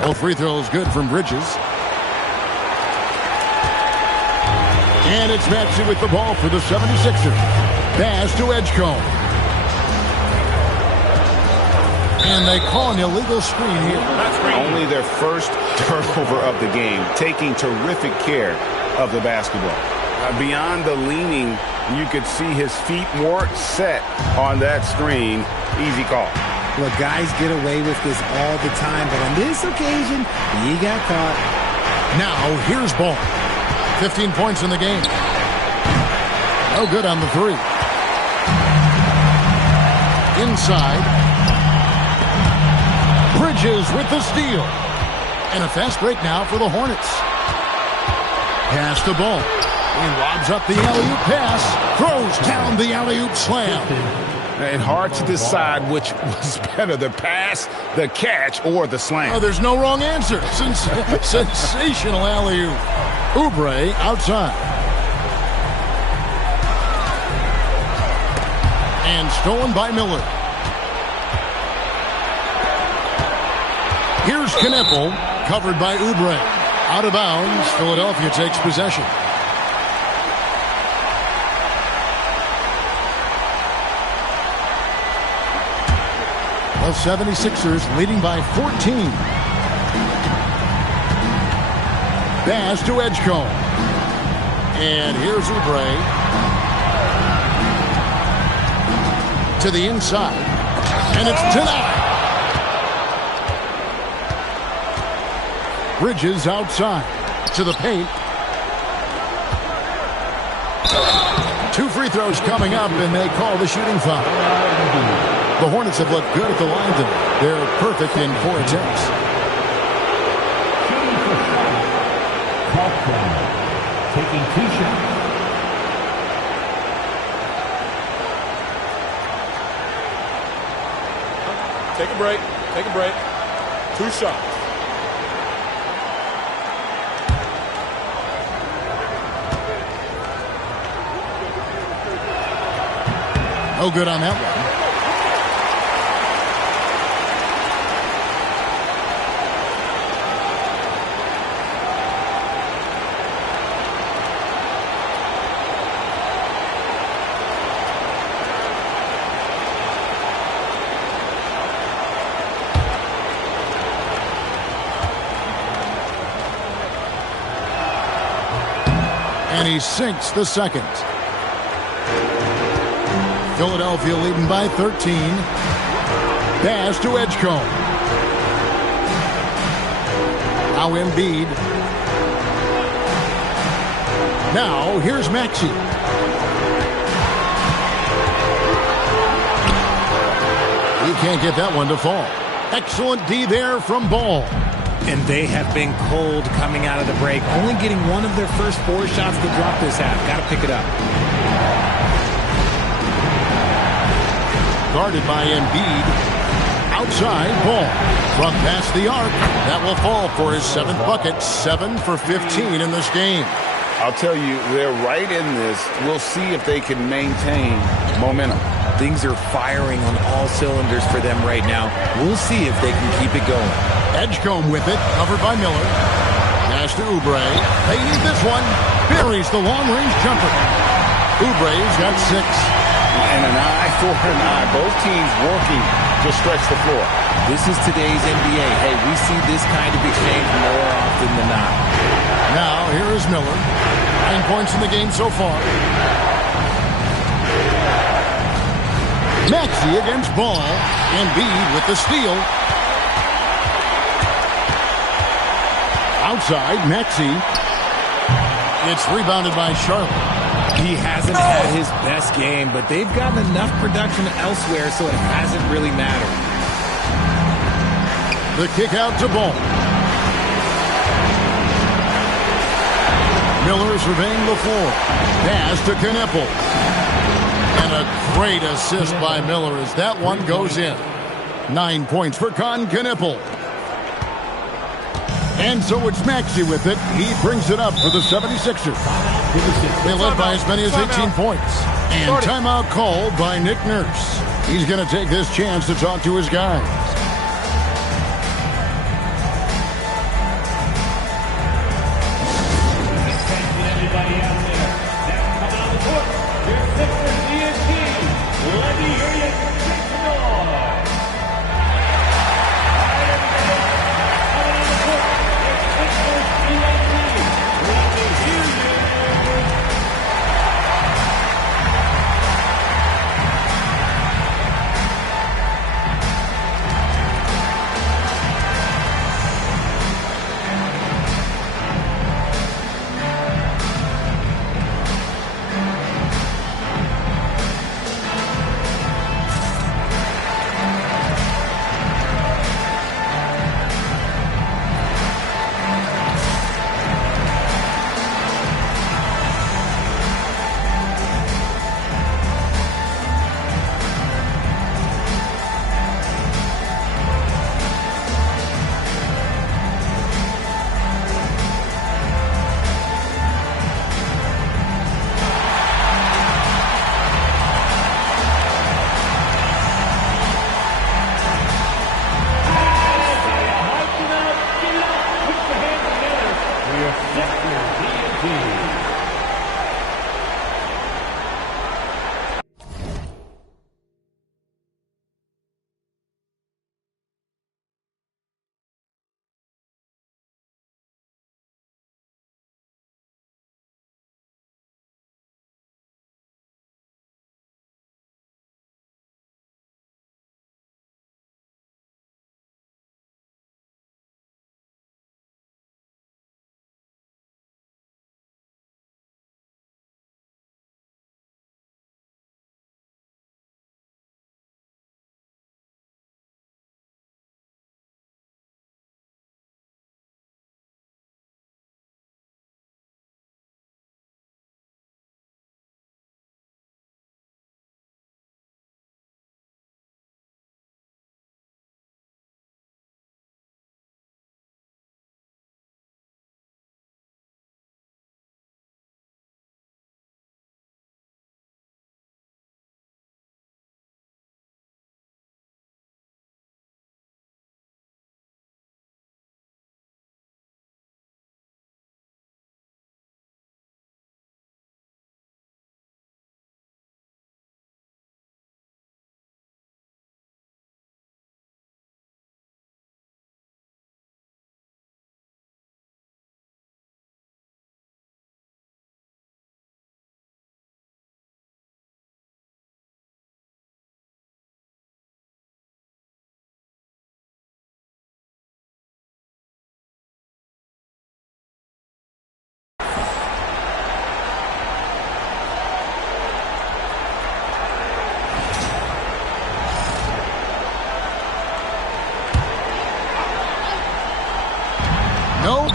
Both free throws good from Bridges. And it's Maxey with the ball for the 76ers. Pass to Edgecombe. And they call an illegal screen here. Only their first turnover of the game, taking terrific care of the basketball. Beyond the leaning, you could see his feet more set on that screen. Easy call. Well, guys get away with this all the time, but on this occasion, he got caught. Now, here's Ball. 15 points in the game. No good on the 3. Inside. Bridges with the steal. And a fast break now for the Hornets. Pass to Ball. He lobs up the alley-oop pass. Throws down the alley-oop slam. And hard to decide which was better, the pass, the catch, or the slam. Oh, there's no wrong answer. Sensational alley-oop. Oubre outside. And stolen by Miller. Here's Knipple, covered by Oubre. Out of bounds, Philadelphia takes possession. The 76ers leading by 14. Pass to Edgecombe. And here's Oubre. To the inside. And it's denied. Bridges outside. To the paint. 2 free throws coming up, and they call the shooting foul. The Hornets have looked good at the line tonight. They're perfect in 4 attempts. Taking 2 shots. Take a break. Take a break. 2 shots. No good on that one. And he sinks the second. Philadelphia leading by 13. Pass to Edgecombe. Now Embiid. Now here's Maxey. He can't get that one to fall. Excellent D there from Ball. And they have been cold coming out of the break. Only getting one of their first 4 shots to drop this half. Got to pick it up. Guarded by Embiid. Outside, Ball. From past the arc. That will fall for his 7th bucket. 7 for 15 in this game. I'll tell you, they're right in this. We'll see if they can maintain momentum. Things are firing on all cylinders for them right now. We'll see if they can keep it going. Edgecombe with it, covered by Miller. Pass to Oubre. They need this one. Buries the long-range jumper. Oubre's got 6. And an eye for an eye. Both teams working to stretch the floor. This is today's NBA. Hey, we see this kind of exchange more often than not. Now, here is Miller. 9 points in the game so far. Maxey against Ball. Embiid with the steal. Outside, Maxey. It's rebounded by Charlotte. He hasn't had his best game, but they've gotten enough production elsewhere, so it hasn't really mattered. The kick out to Ball. Miller surveying the floor. Pass to Knippel. And a great assist by Miller as that one goes in. 9 points for Knippel. And so it's Maxey with it. He brings it up for the 76ers. They led by as many as 18 points. And timeout called by Nick Nurse. He's going to take this chance to talk to his guys. Everybody out there, now come on the court. Your Sixers DNT. Let me hear you make some noise. All right, everybody, coming on the court. Your Sixers DNT. Let me hear you.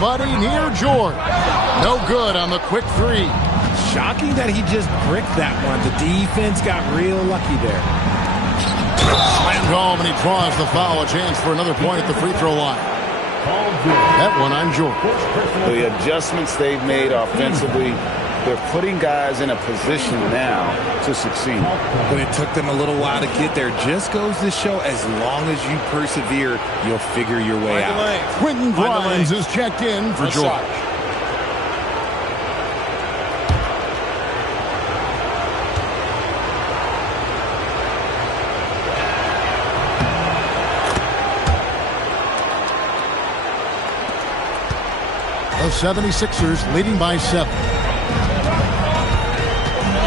Nobody near George. No good on the quick three. Shocking that he just bricked that one. The defense got real lucky there. Slammed home, and he draws the foul. A chance for another point at the free throw line. That one on George. The adjustments they've made offensively, they're putting guys in a position now to succeed. But it took them a little while to get there. Just goes to show, as long as you persevere, you'll figure your way out. Quentin Grimes is checked in for George. The 76ers leading by 7.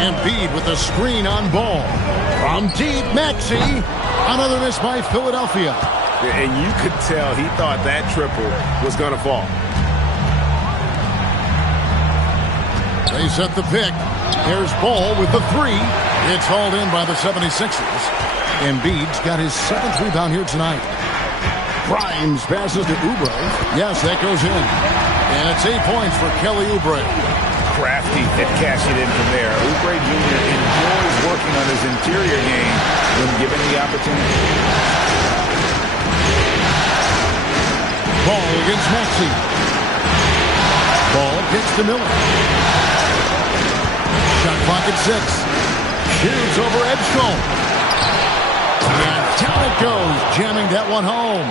Embiid with a screen on Ball. From deep, Maxey. Another miss by Philadelphia. And you could tell he thought that triple was going to fall. They set the pick. Here's Ball with the 3. It's hauled in by the 76ers. Embiid's got his 7th rebound here tonight. Grimes passes to Oubre. Yes, that goes in. And it's 8 points for Kelly Oubre. Crafty at cashing in from there. Oubre Jr. enjoys working on his interior game when given the opportunity. Ball against Maxey. Ball gets to Miller. Shot clock at 6. Shoots over Edgecombe. And down it goes, jamming that one home.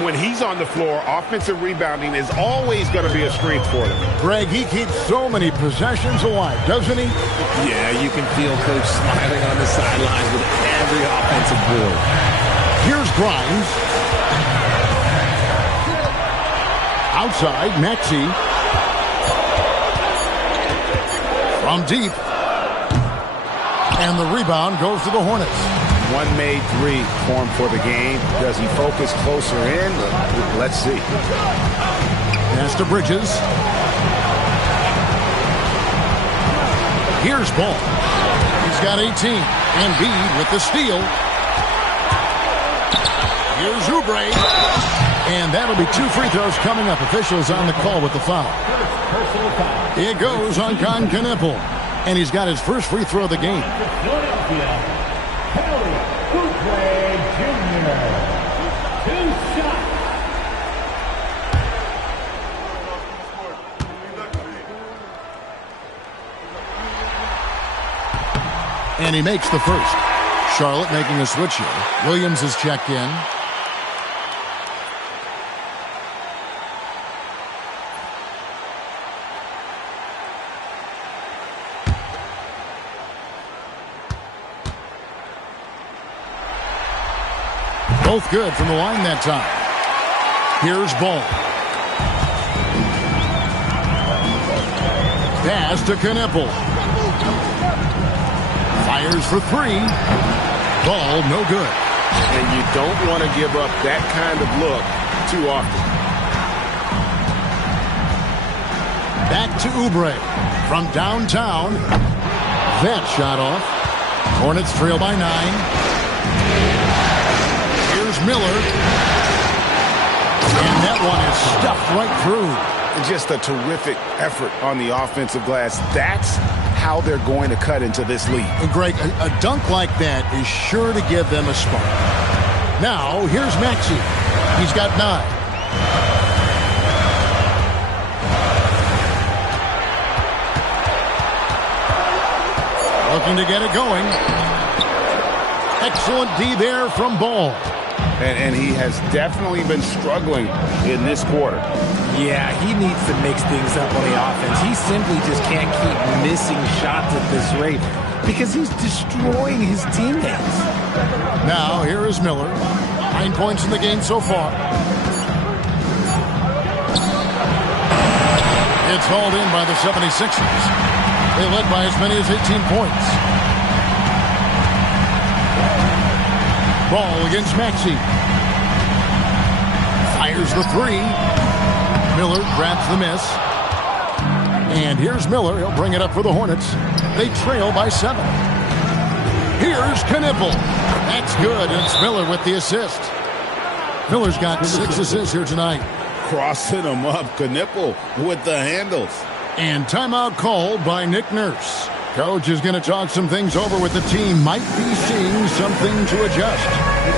When he's on the floor, offensive rebounding is always going to be a strength for them. Greg, he keeps so many possessions alive, doesn't he? Yeah, you can feel Coach smiling on the sidelines with every offensive board. Here's Grimes. Outside, Maxey. From deep. And the rebound goes to the Hornets. One made 3 formed for the game. Does he focus closer in? Let's see. Pass to Bridges. Here's Ball. He's got 18. Embiid with the steal. Here's Oubre. And that'll be 2 free throws coming up. Officials on the call with the foul. It goes on Con Knippel. And he's got his first free throw of the game. And he makes the first. Charlotte making a switch here. Williams is checked in. Both good from the line that time. Here's Ball. Pass to Knippel. Fires for 3. Ball no good. And you don't want to give up that kind of look too often. Back to Oubre. From downtown. That shot off. Hornets trail by 9. Miller, and that one is stuffed right through. Just a terrific effort on the offensive glass. That's how they're going to cut into this lead. And Greg, a dunk like that is sure to give them a spark. Now, here's Maxey. He's got 9. Looking to get it going. Excellent D there from Ball. And he has definitely been struggling in this quarter. Yeah, he needs to mix things up on the offense. He simply just can't keep missing shots at this rate because he's destroying his teammates. Now, here is Miller. 9 points in the game so far. It's hauled in by the 76ers. They led by as many as 18 points. Ball against Maxey. Fires the 3. Miller grabs the miss. And here's Miller. He'll bring it up for the Hornets. They trail by 7. Here's Knippel. That's good. And it's Miller with the assist. Miller's got 6 assists here tonight. crossing them up. Knipple with the handles. And timeout called by Nick Nurse. Coach is going to talk some things over with the team. Might be seeing something to adjust.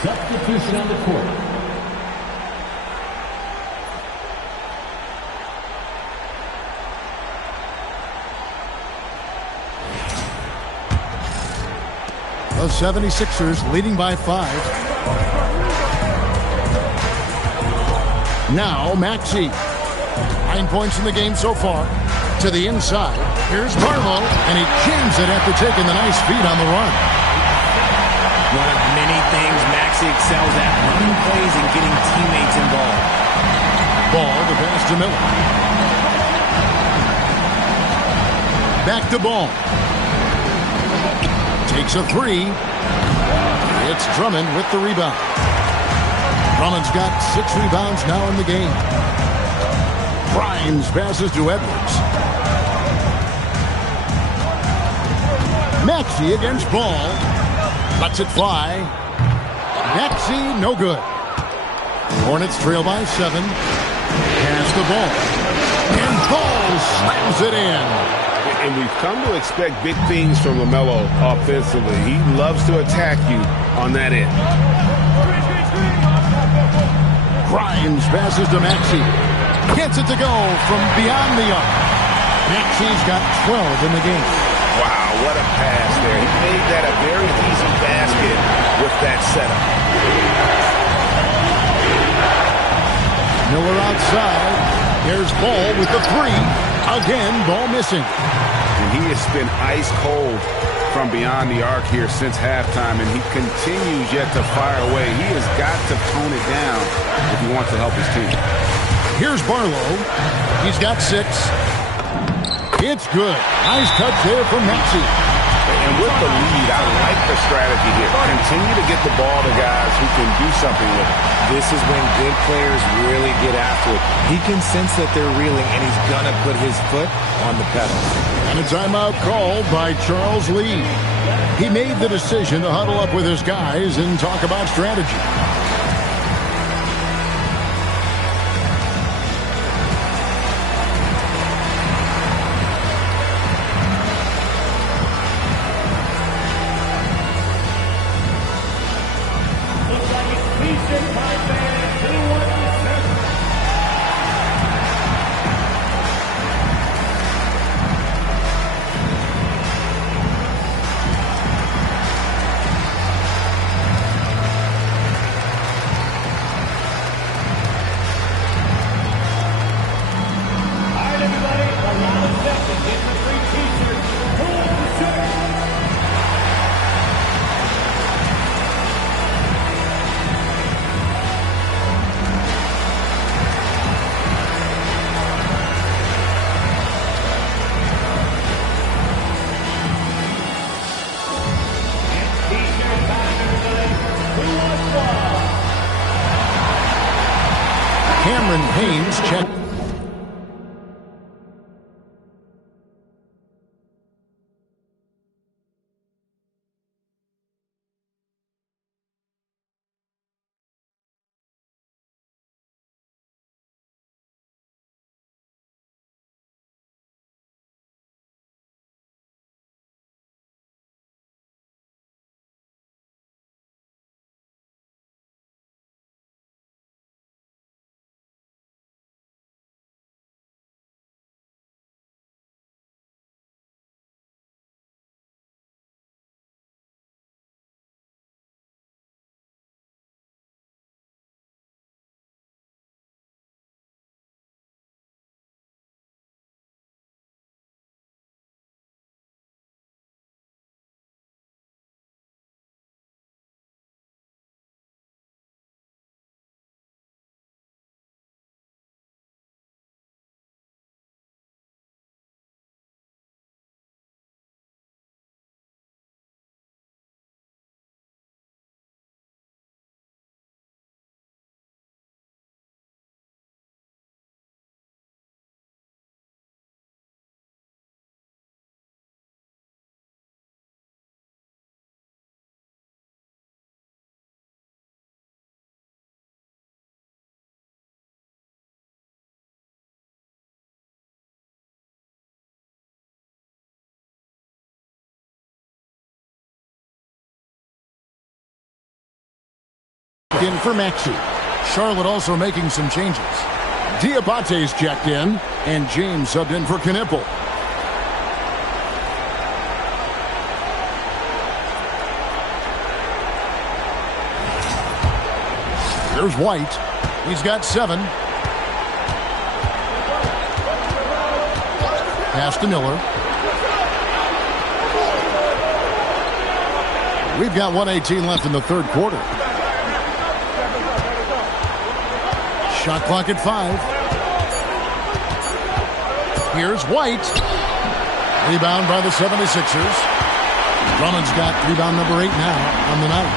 Substitution on the court. The 76ers leading by 5. Now Maxey. 9 points in the game so far. To the inside. Here's Barlow, and he jams it after taking the nice feed on the run. One of many things Maxey excels at, running plays and getting teammates involved. Ball to pass to Miller. Back to Ball. Takes a 3. It's Drummond with the rebound. Drummond's got 6 rebounds now in the game. Grimes passes to Edwards. Maxey against Ball. Lets it fly. Maxey, no good. Hornets trail by 7. Pass the ball. And Ball slams it in. And we've come to expect big things from LaMelo offensively. He loves to attack you on that end. Grimes passes to Maxey. Gets it to go from beyond the arc. Maxey's got 12 in the game. Wow, what a pass there. He made that a very easy basket with that setup. Miller outside. Here's Ball with the three. Again, Ball missing. And he has been ice cold from beyond the arc here since halftime, and he continues yet to fire away. He has got to tone it down if he wants to help his team. Here's Barlow. He's got 6. It's good. Nice touch there from Maxey. And with the lead, I like the strategy here. Continue to get the ball to guys who can do something with it. This is when good players really get after it. He can sense that they're reeling, and he's going to put his foot on the pedal. And a timeout called by Charles Lee. He made the decision to huddle up with his guys and talk about strategy. Haynes check. In for Maxey. Charlotte also making some changes. Diabate's checked in, and James subbed in for Knipple. There's White. He's got 7. Pass to Miller. We've got 1:18 left in the third quarter. Shot clock at 5. Here's White. Rebound by the 76ers. Drummond's got rebound number 8 now on the night.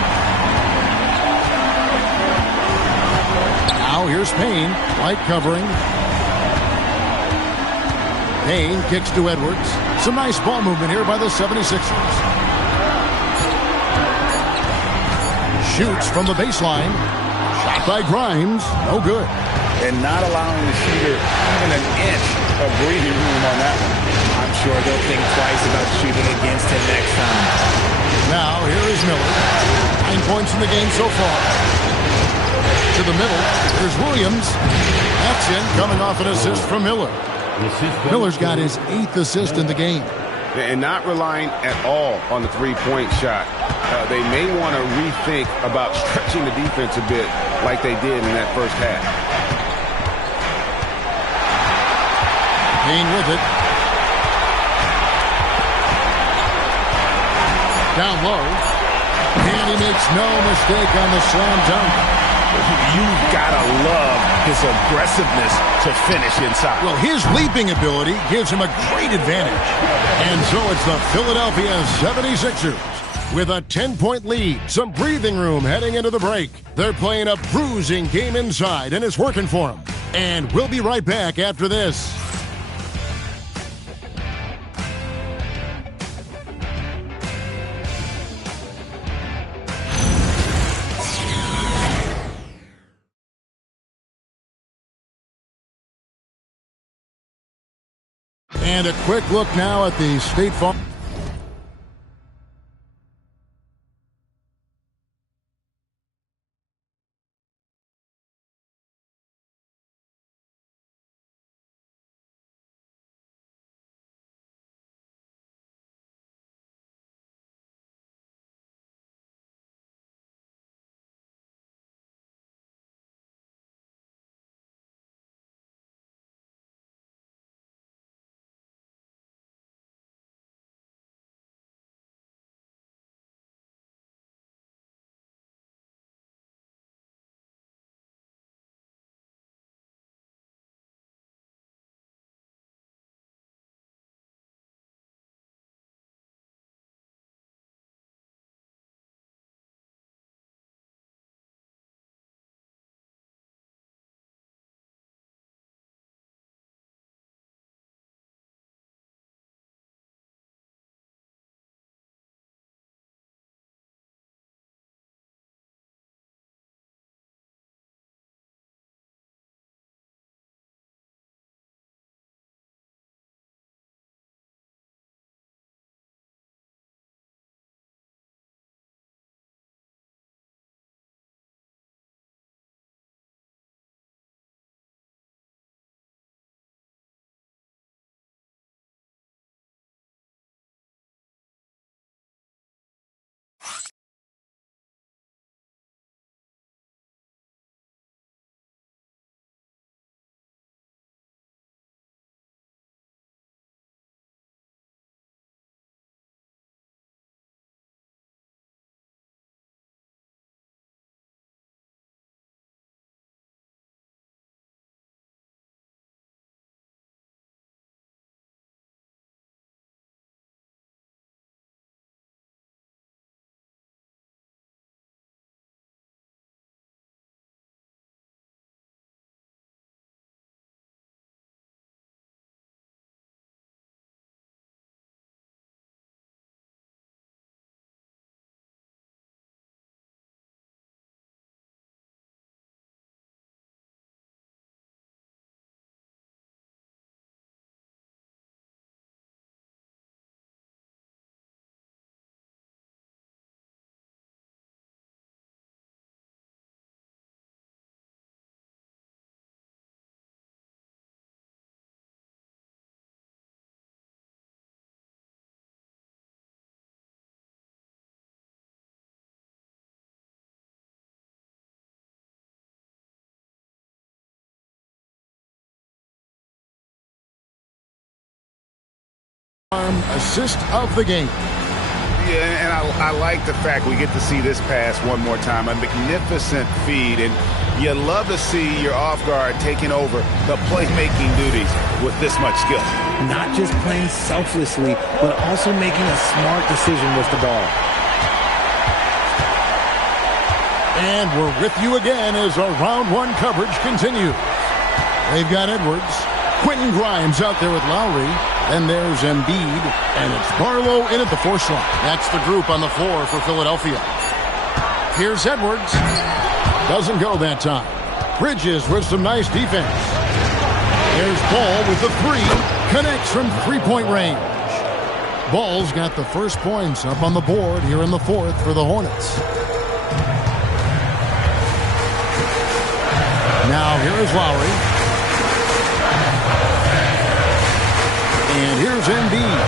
Now here's Payne. White covering. Payne kicks to Edwards. Some nice ball movement here by the 76ers. Shoots from the baseline. Shot by Grimes. No good. and not allowing the shooter even an inch of breathing room on that one. I'm sure they'll think twice about shooting against him next time. Now, here is Miller. 9 points in the game so far. To the middle, there's Williams. That's in, coming off an assist from Miller. Miller's got his 8th assist in the game. And not relying at all on the three-point shot. They may want to rethink about stretching the defense a bit like they did in that first half. Payne with it. Down low. And he makes no mistake on the slam dunk. You've got to love his aggressiveness to finish inside. Well, his leaping ability gives him a great advantage. And so it's the Philadelphia 76ers with a 10-point lead. Some breathing room heading into the break. They're playing a bruising game inside, and it's working for them. And we'll be right back after this. And a quick look now at the State Farm. Assist of the game. Yeah, and I like the fact we get to see this pass one more time. A magnificent feed, and you love to see your off guard taking over the playmaking duties with this much skill. Not just playing selflessly, but also making a smart decision with the ball. And we're with you again as our round one coverage continues. They've got Edwards. Quentin Grimes out there with Lowry. Then there's Embiid. And it's Barlow in at the four slot. That's the group on the floor for Philadelphia. Here's Edwards. Doesn't go that time. Bridges with some nice defense. There's Ball with the three. Connects from three-point range. Ball's got the first points up on the board here in the fourth for the Hornets. Now here is Lowry. And here's Embiid.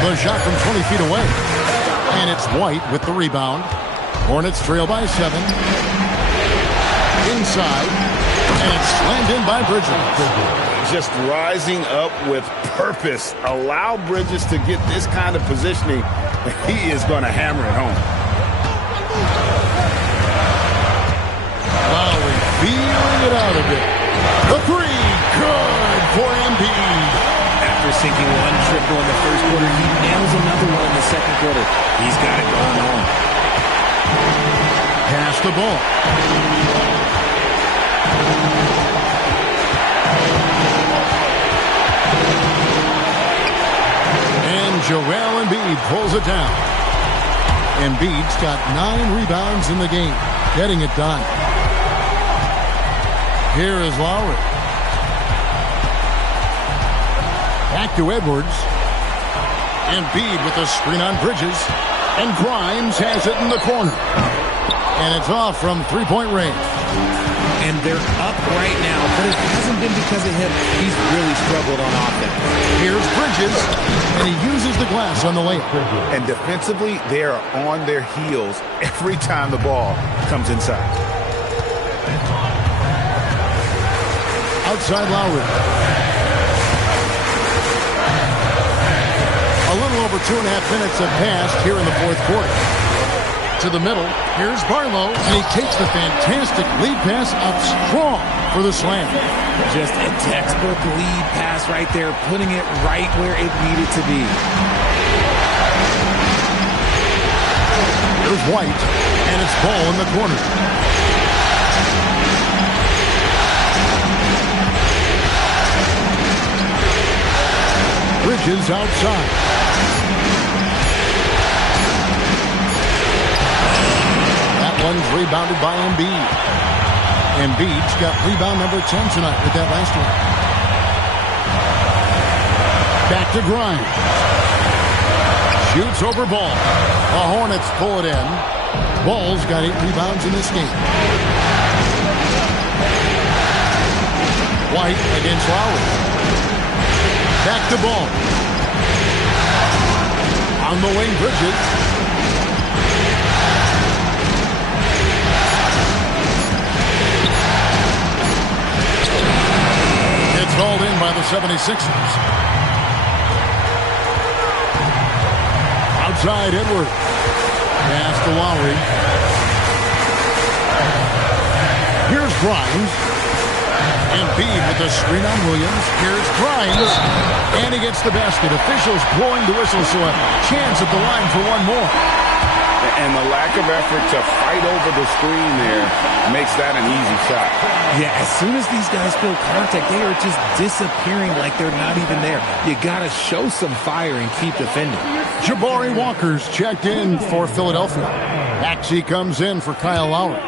The shot from 20 feet away. And it's White with the rebound. Hornets trail by 7. Inside. And it's slammed in by Bridges. Just rising up with purpose. Allow Bridges to get this kind of positioning. He is going to hammer it home. Lowry feeling it out a bit. The three. Good for Embiid. After sinking one triple in the first quarter, he nails another one in the second quarter. He's got it going on. Pass the ball. And Joel Embiid pulls it down. Embiid's got 9 rebounds in the game, getting it done. Here is Lowry. Back to Edwards. Embiid with a screen on Bridges. And Grimes has it in the corner. And it's off from three-point range. And they're up right now, but it hasn't been because of him. He's really struggled on offense. Here's Bridges, and he uses the glass on the layup. And defensively, they are on their heels every time the ball comes inside. Outside Lowry. A little over 2.5 minutes have passed here in the fourth quarter. To the middle, here's Barlow, and he takes the fantastic lead pass up strong for the slam. Just a textbook lead pass right there, putting it right where it needed to be. There's White, and it's Ball in the corner. Bridges outside. One's rebounded by Embiid. Embiid's got rebound number 10 tonight with that last one. Back to Grimes. Shoots over Ball. The Hornets pull it in. Ball's got 8 rebounds in this game. White against Lowry. Back to Ball. On the wing, Bridges. Called in by the 76ers. Outside Edwards. Pass to Lowry. Here's Grimes. Embiid with the screen on Williams. Here's Grimes. And he gets the basket. Officials blowing the whistle, so a chance at the line for one more. And the lack of effort to fight over the screen there makes that an easy shot. Yeah, as soon as these guys feel contact, they are just disappearing like they're not even there. You got to show some fire and keep defending. Jabari Walker's checked in for Philadelphia. Maxey comes in for Kyle Lowry.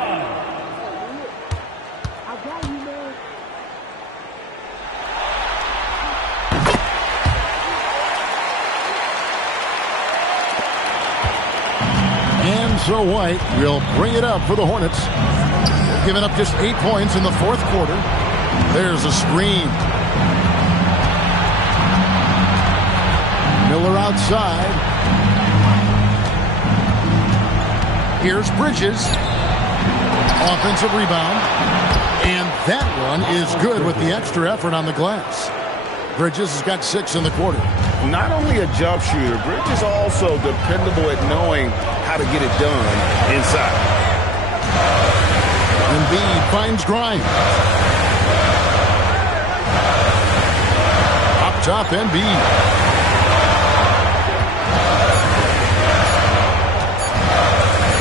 So White will bring it up for the Hornets. Giving up just 8 points in the fourth quarter. There's a screen. Miller outside. Here's Bridges. Offensive rebound. And that one is good with the extra effort on the glass. Bridges has got 6 in the quarter. Not only a jump shooter, Bridges also dependable at knowing how to get it done inside. Embiid finds Grimes. Up top, Embiid.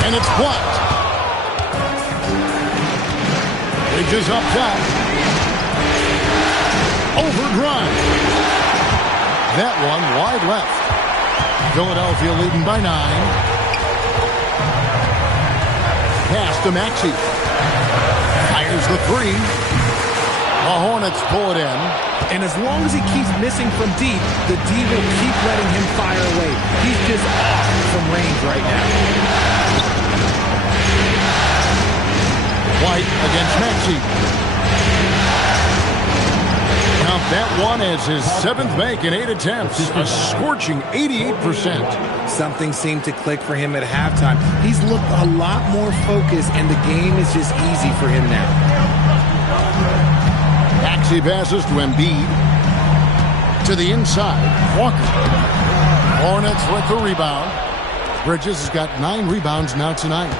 And it's blocked. Bridges up top. Over Grimes. That one wide left. Philadelphia leading by 9. pass to Maxey. Fires the three. The Hornets pull it in. And as long as he keeps missing from deep, the D will keep letting him fire away. He's just off from range right now. White against Maxey. Count that one as his 7th make in 8 attempts. A scorching 88%. Something seemed to click for him at halftime. He's looked a lot more focused, and the game is just easy for him now. Maxey passes to Embiid. To the inside, Walker. Hornets with the rebound. Bridges has got 9 rebounds now tonight.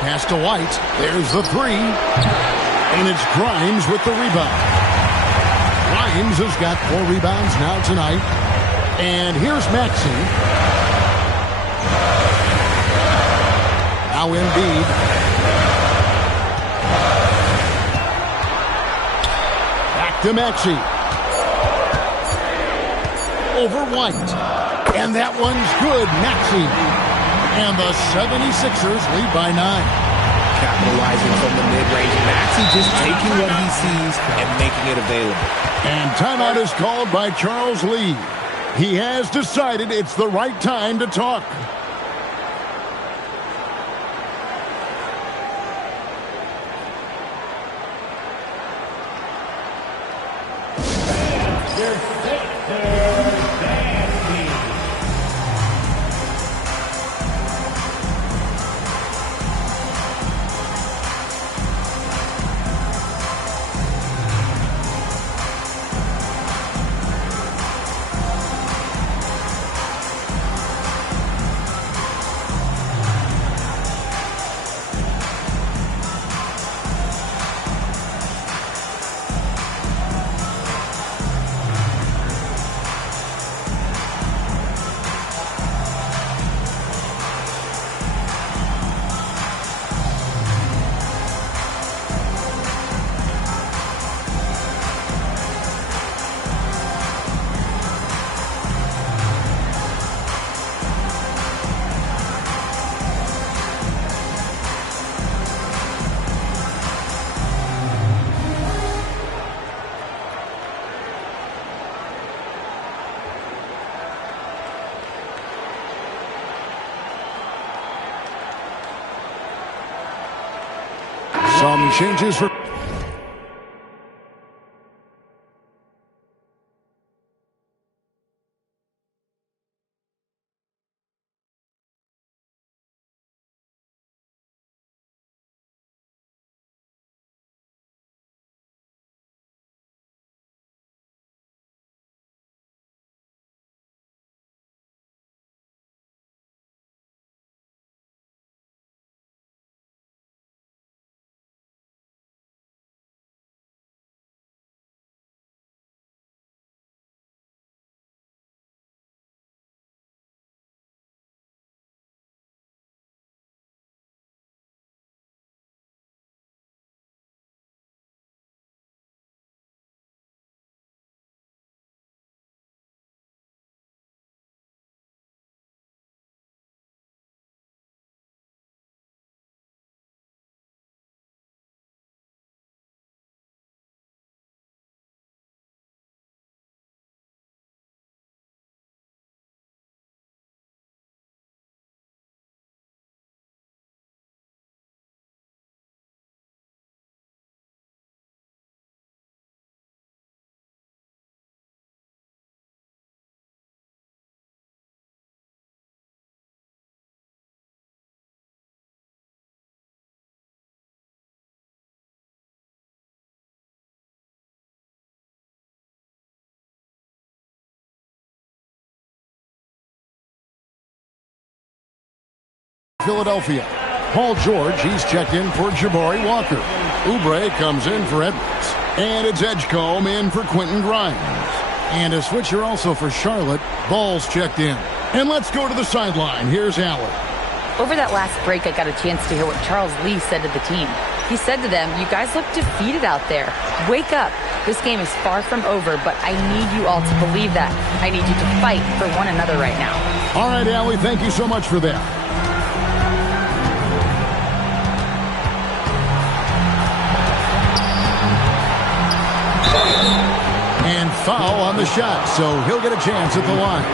Pass to White. There's the three. And it's Grimes with the rebound. Grimes has got 4 rebounds now tonight. And here's Maxey. Now Embiid. To Maxey. Over White. And that one's good. Maxey. And the 76ers lead by 9. Capitalizing from the mid-range. Maxey just taking what he sees and making it available. And timeout is called by Charles Lee. He has decided it's the right time to talk. Some changes for... Philadelphia. Paul George, he's checked in for Jabari Walker. Oubre comes in for Edwards. And it's Edgecombe in for Quentin Grimes. And a switcher also for Charlotte. Ball's checked in. And let's go to the sideline. Here's Allen. Over that last break, I got a chance to hear what Charles Lee said to the team. He said to them, "You guys look defeated out there. Wake up. This game is far from over, but I need you all to believe that. I need you to fight for one another right now." All right, Allie, thank you so much for that. foul on the shot, so he'll get a chance at the line.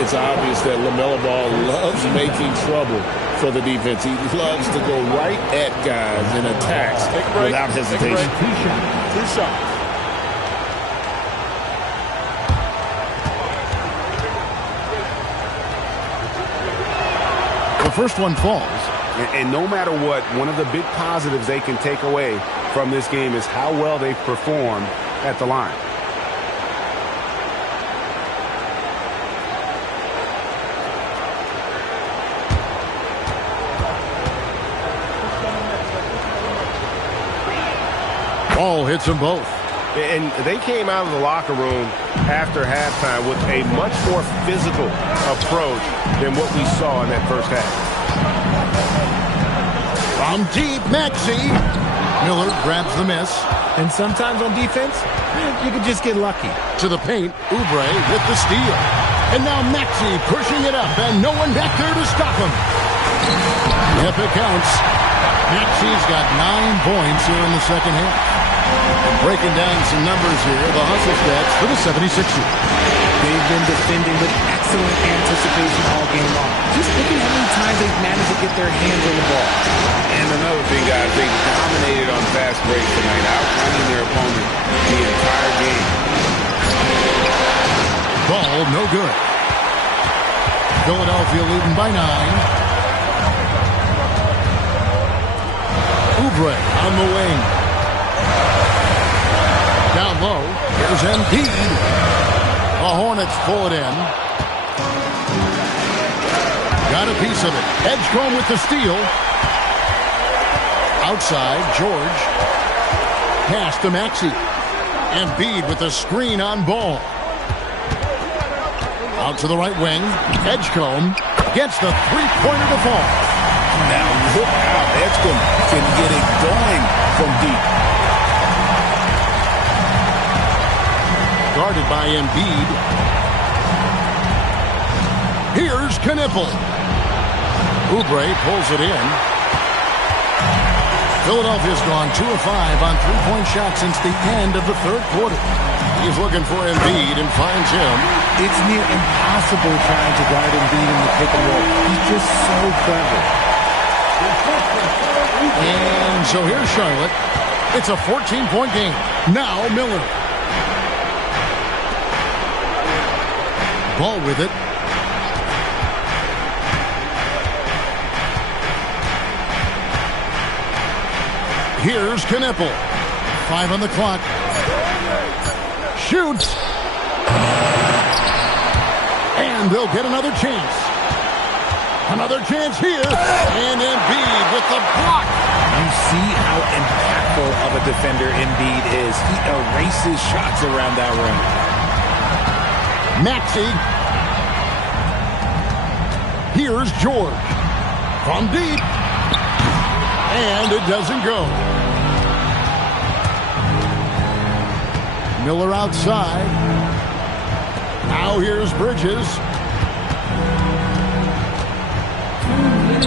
It's obvious that LaMelo Ball loves making trouble for the defense. He loves to go right at guys and attacks without hesitation. Two shots. The first one falls. And no matter what, one of the big positives they can take away from this game is how well they've performed at the line. Ball hits them both. And they came out of the locker room after halftime with a much more physical approach than what we saw in that first half. From deep, Maxey. Miller grabs the miss. And sometimes on defense, you can just get lucky. To the paint, Oubre with the steal. And now Maxey pushing it up, and no one back there to stop him. Yep, it counts. Maxey's got 9 points here in the second half. And breaking down some numbers here, the hustle stats for the 76ers. They've been defending with excellent anticipation all game long. Just look at how many times they've managed to get their hands on the ball. And another thing, guys, they dominated on fast break tonight, outrunning their opponent the entire game. Ball no good. Philadelphia leading by 9. Oubre on the wing. Down low, here's Embiid. The Hornets pull it in. Got a piece of it. Edgecombe with the steal. Outside, George. Pass to Maxey. Embiid with the screen on Ball. Out to the right wing. Edgecombe gets the three-pointer to fall. Now look how Edgecombe can get it going from deep. Guarded by Embiid. Here's Knipple. Oubre pulls it in. Philadelphia's gone 2 of 5 on three-point shots since the end of the third quarter. He's looking for Embiid and finds him. It's near impossible trying to guard Embiid in the pick and roll. He's just so clever. And so here's Charlotte. It's a 14-point game. Now Miller. Ball with it. Here's Knipple. 5 on the clock. Shoots. And they'll get another chance. Another chance here. And Embiid with the block. You see how impactful of a defender Embiid is. He erases shots around that rim. Maxey. Here's George. From deep. And it doesn't go. Miller outside. Now here's Bridges.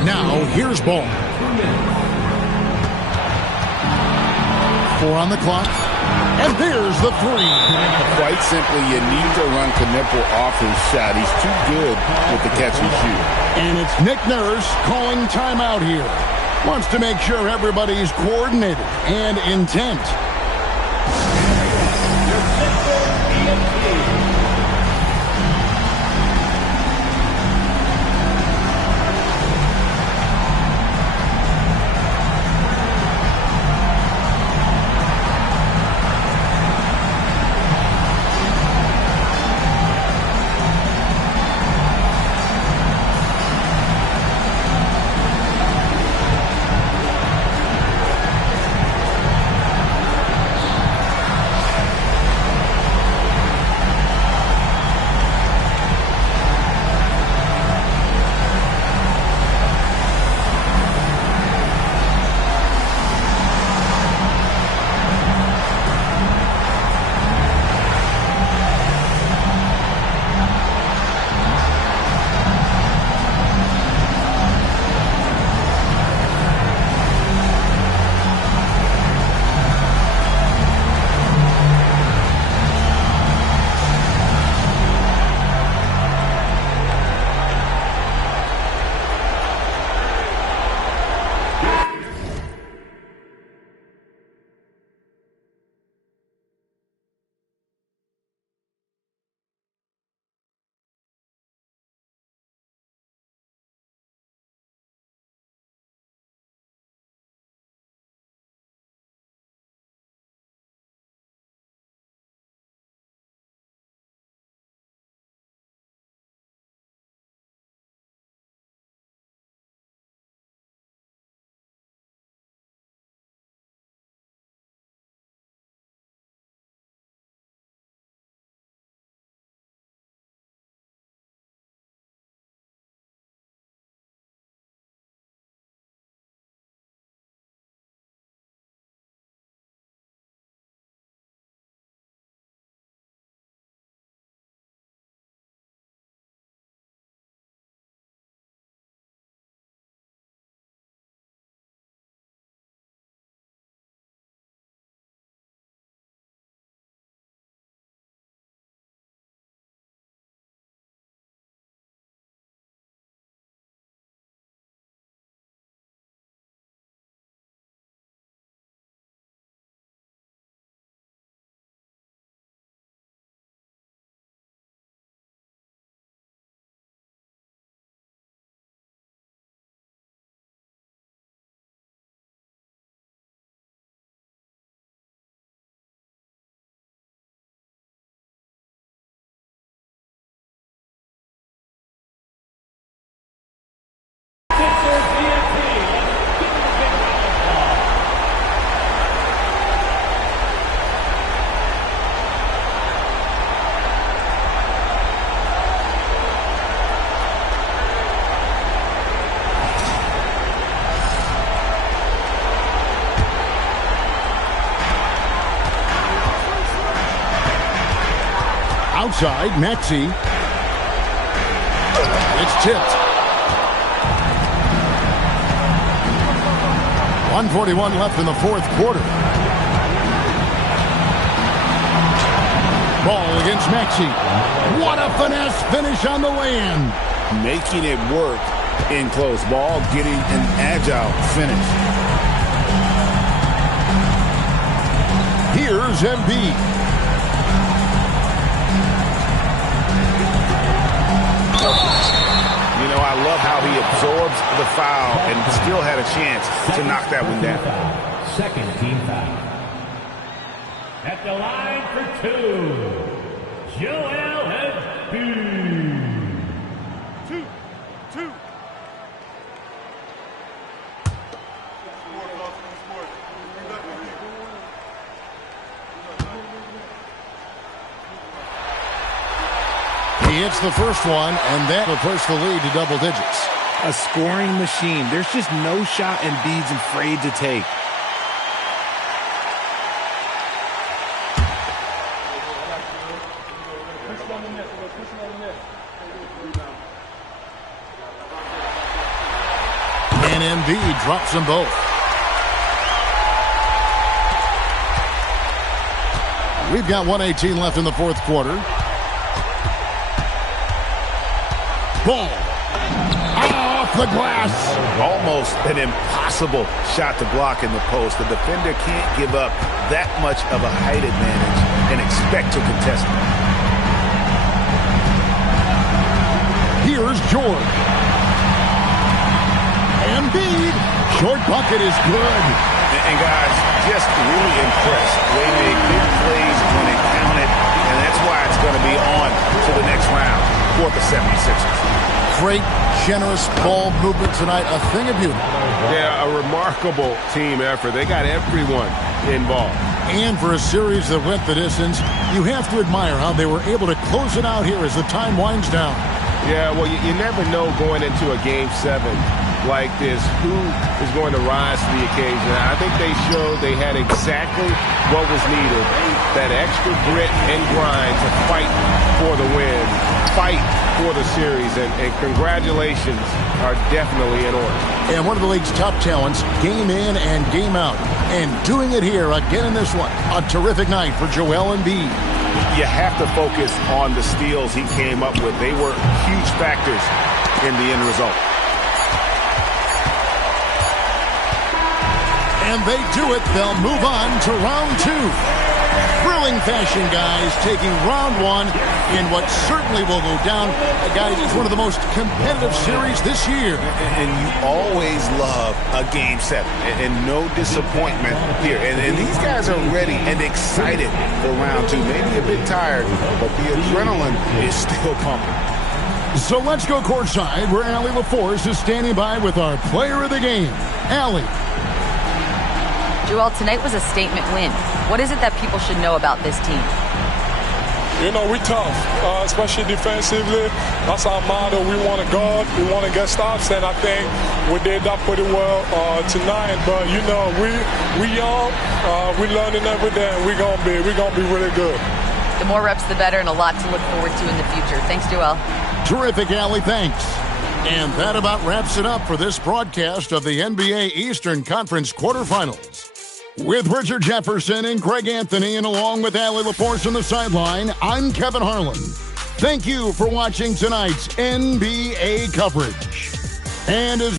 Now here's Ball. 4 on the clock. And there's the 3. Quite simply, you need to run Knipple off his shot. He's too good with the catch and shoot. And it's Nick Nurse calling timeout here. Wants to make sure everybody's coordinated and intent. outside, Maxey. It's tipped. 1:41 left in the fourth quarter. Ball against Maxey. What a finesse finish on the lay-in. Making it work in close. Ball getting an agile finish. Here's Embiid. You know, I love how he absorbs the foul and still had a chance to knock that one down. Second team foul. At the line for two, Joel Embiid. Two. He hits the first one, and that will push the lead to double digits. A scoring machine. There's just no shot Embiid's afraid to take. And Embiid drops them both. We've got 1:18 left in the fourth quarter. Ball off the glass. Almost an impossible shot to block in the post. The defender can't give up that much of a height advantage and expect to contest it. Here's George. Embiid. Short bucket is good. And guys, just really impressed. They made big plays when it counted, and that's why it's going to be on to the next round for the 76ers. Great, generous ball movement tonight. A thing of beauty. Yeah, a remarkable team effort. They got everyone involved. And for a series that went the distance, you have to admire how they were able to close it out here as the time winds down. Yeah, well, you never know going into a Game 7 like this who is going to rise to the occasion. I think they showed they had exactly what was needed, that extra grit and grind to fight for the win, fight for the series, and congratulations are definitely in order. And one of the league's top talents, game in and game out, and doing it here again in this one. A terrific night for Joel Embiid. You have to focus on the steals he came up with. They were huge factors in the end result. And they do it. They'll move on to round two. Thrilling fashion, guys, taking round one in what certainly will go down. Guys, it's one of the most competitive series this year. And you always love a Game 7. And no disappointment here. And these guys are ready and excited for round two. Maybe a bit tired, but the adrenaline is still pumping. So let's go courtside where Allie LaForce is standing by with our player of the game. Allie. Joel, tonight was a statement win. What is it that people should know about this team? You know, we tough, especially defensively. That's our motto. We want to guard, we want to get stops, and I think we did that pretty well tonight. But you know, we young, we learning every day, and we're gonna be really good. The more reps, the better, and a lot to look forward to in the future. Thanks, Joel. Terrific, Allie. Thanks. And that about wraps it up for this broadcast of the NBA Eastern Conference quarterfinals. With Richard Jefferson and Greg Anthony, and along with Allie LaForce on the sideline, I'm Kevin Harlan. Thank you for watching tonight's NBA coverage. And as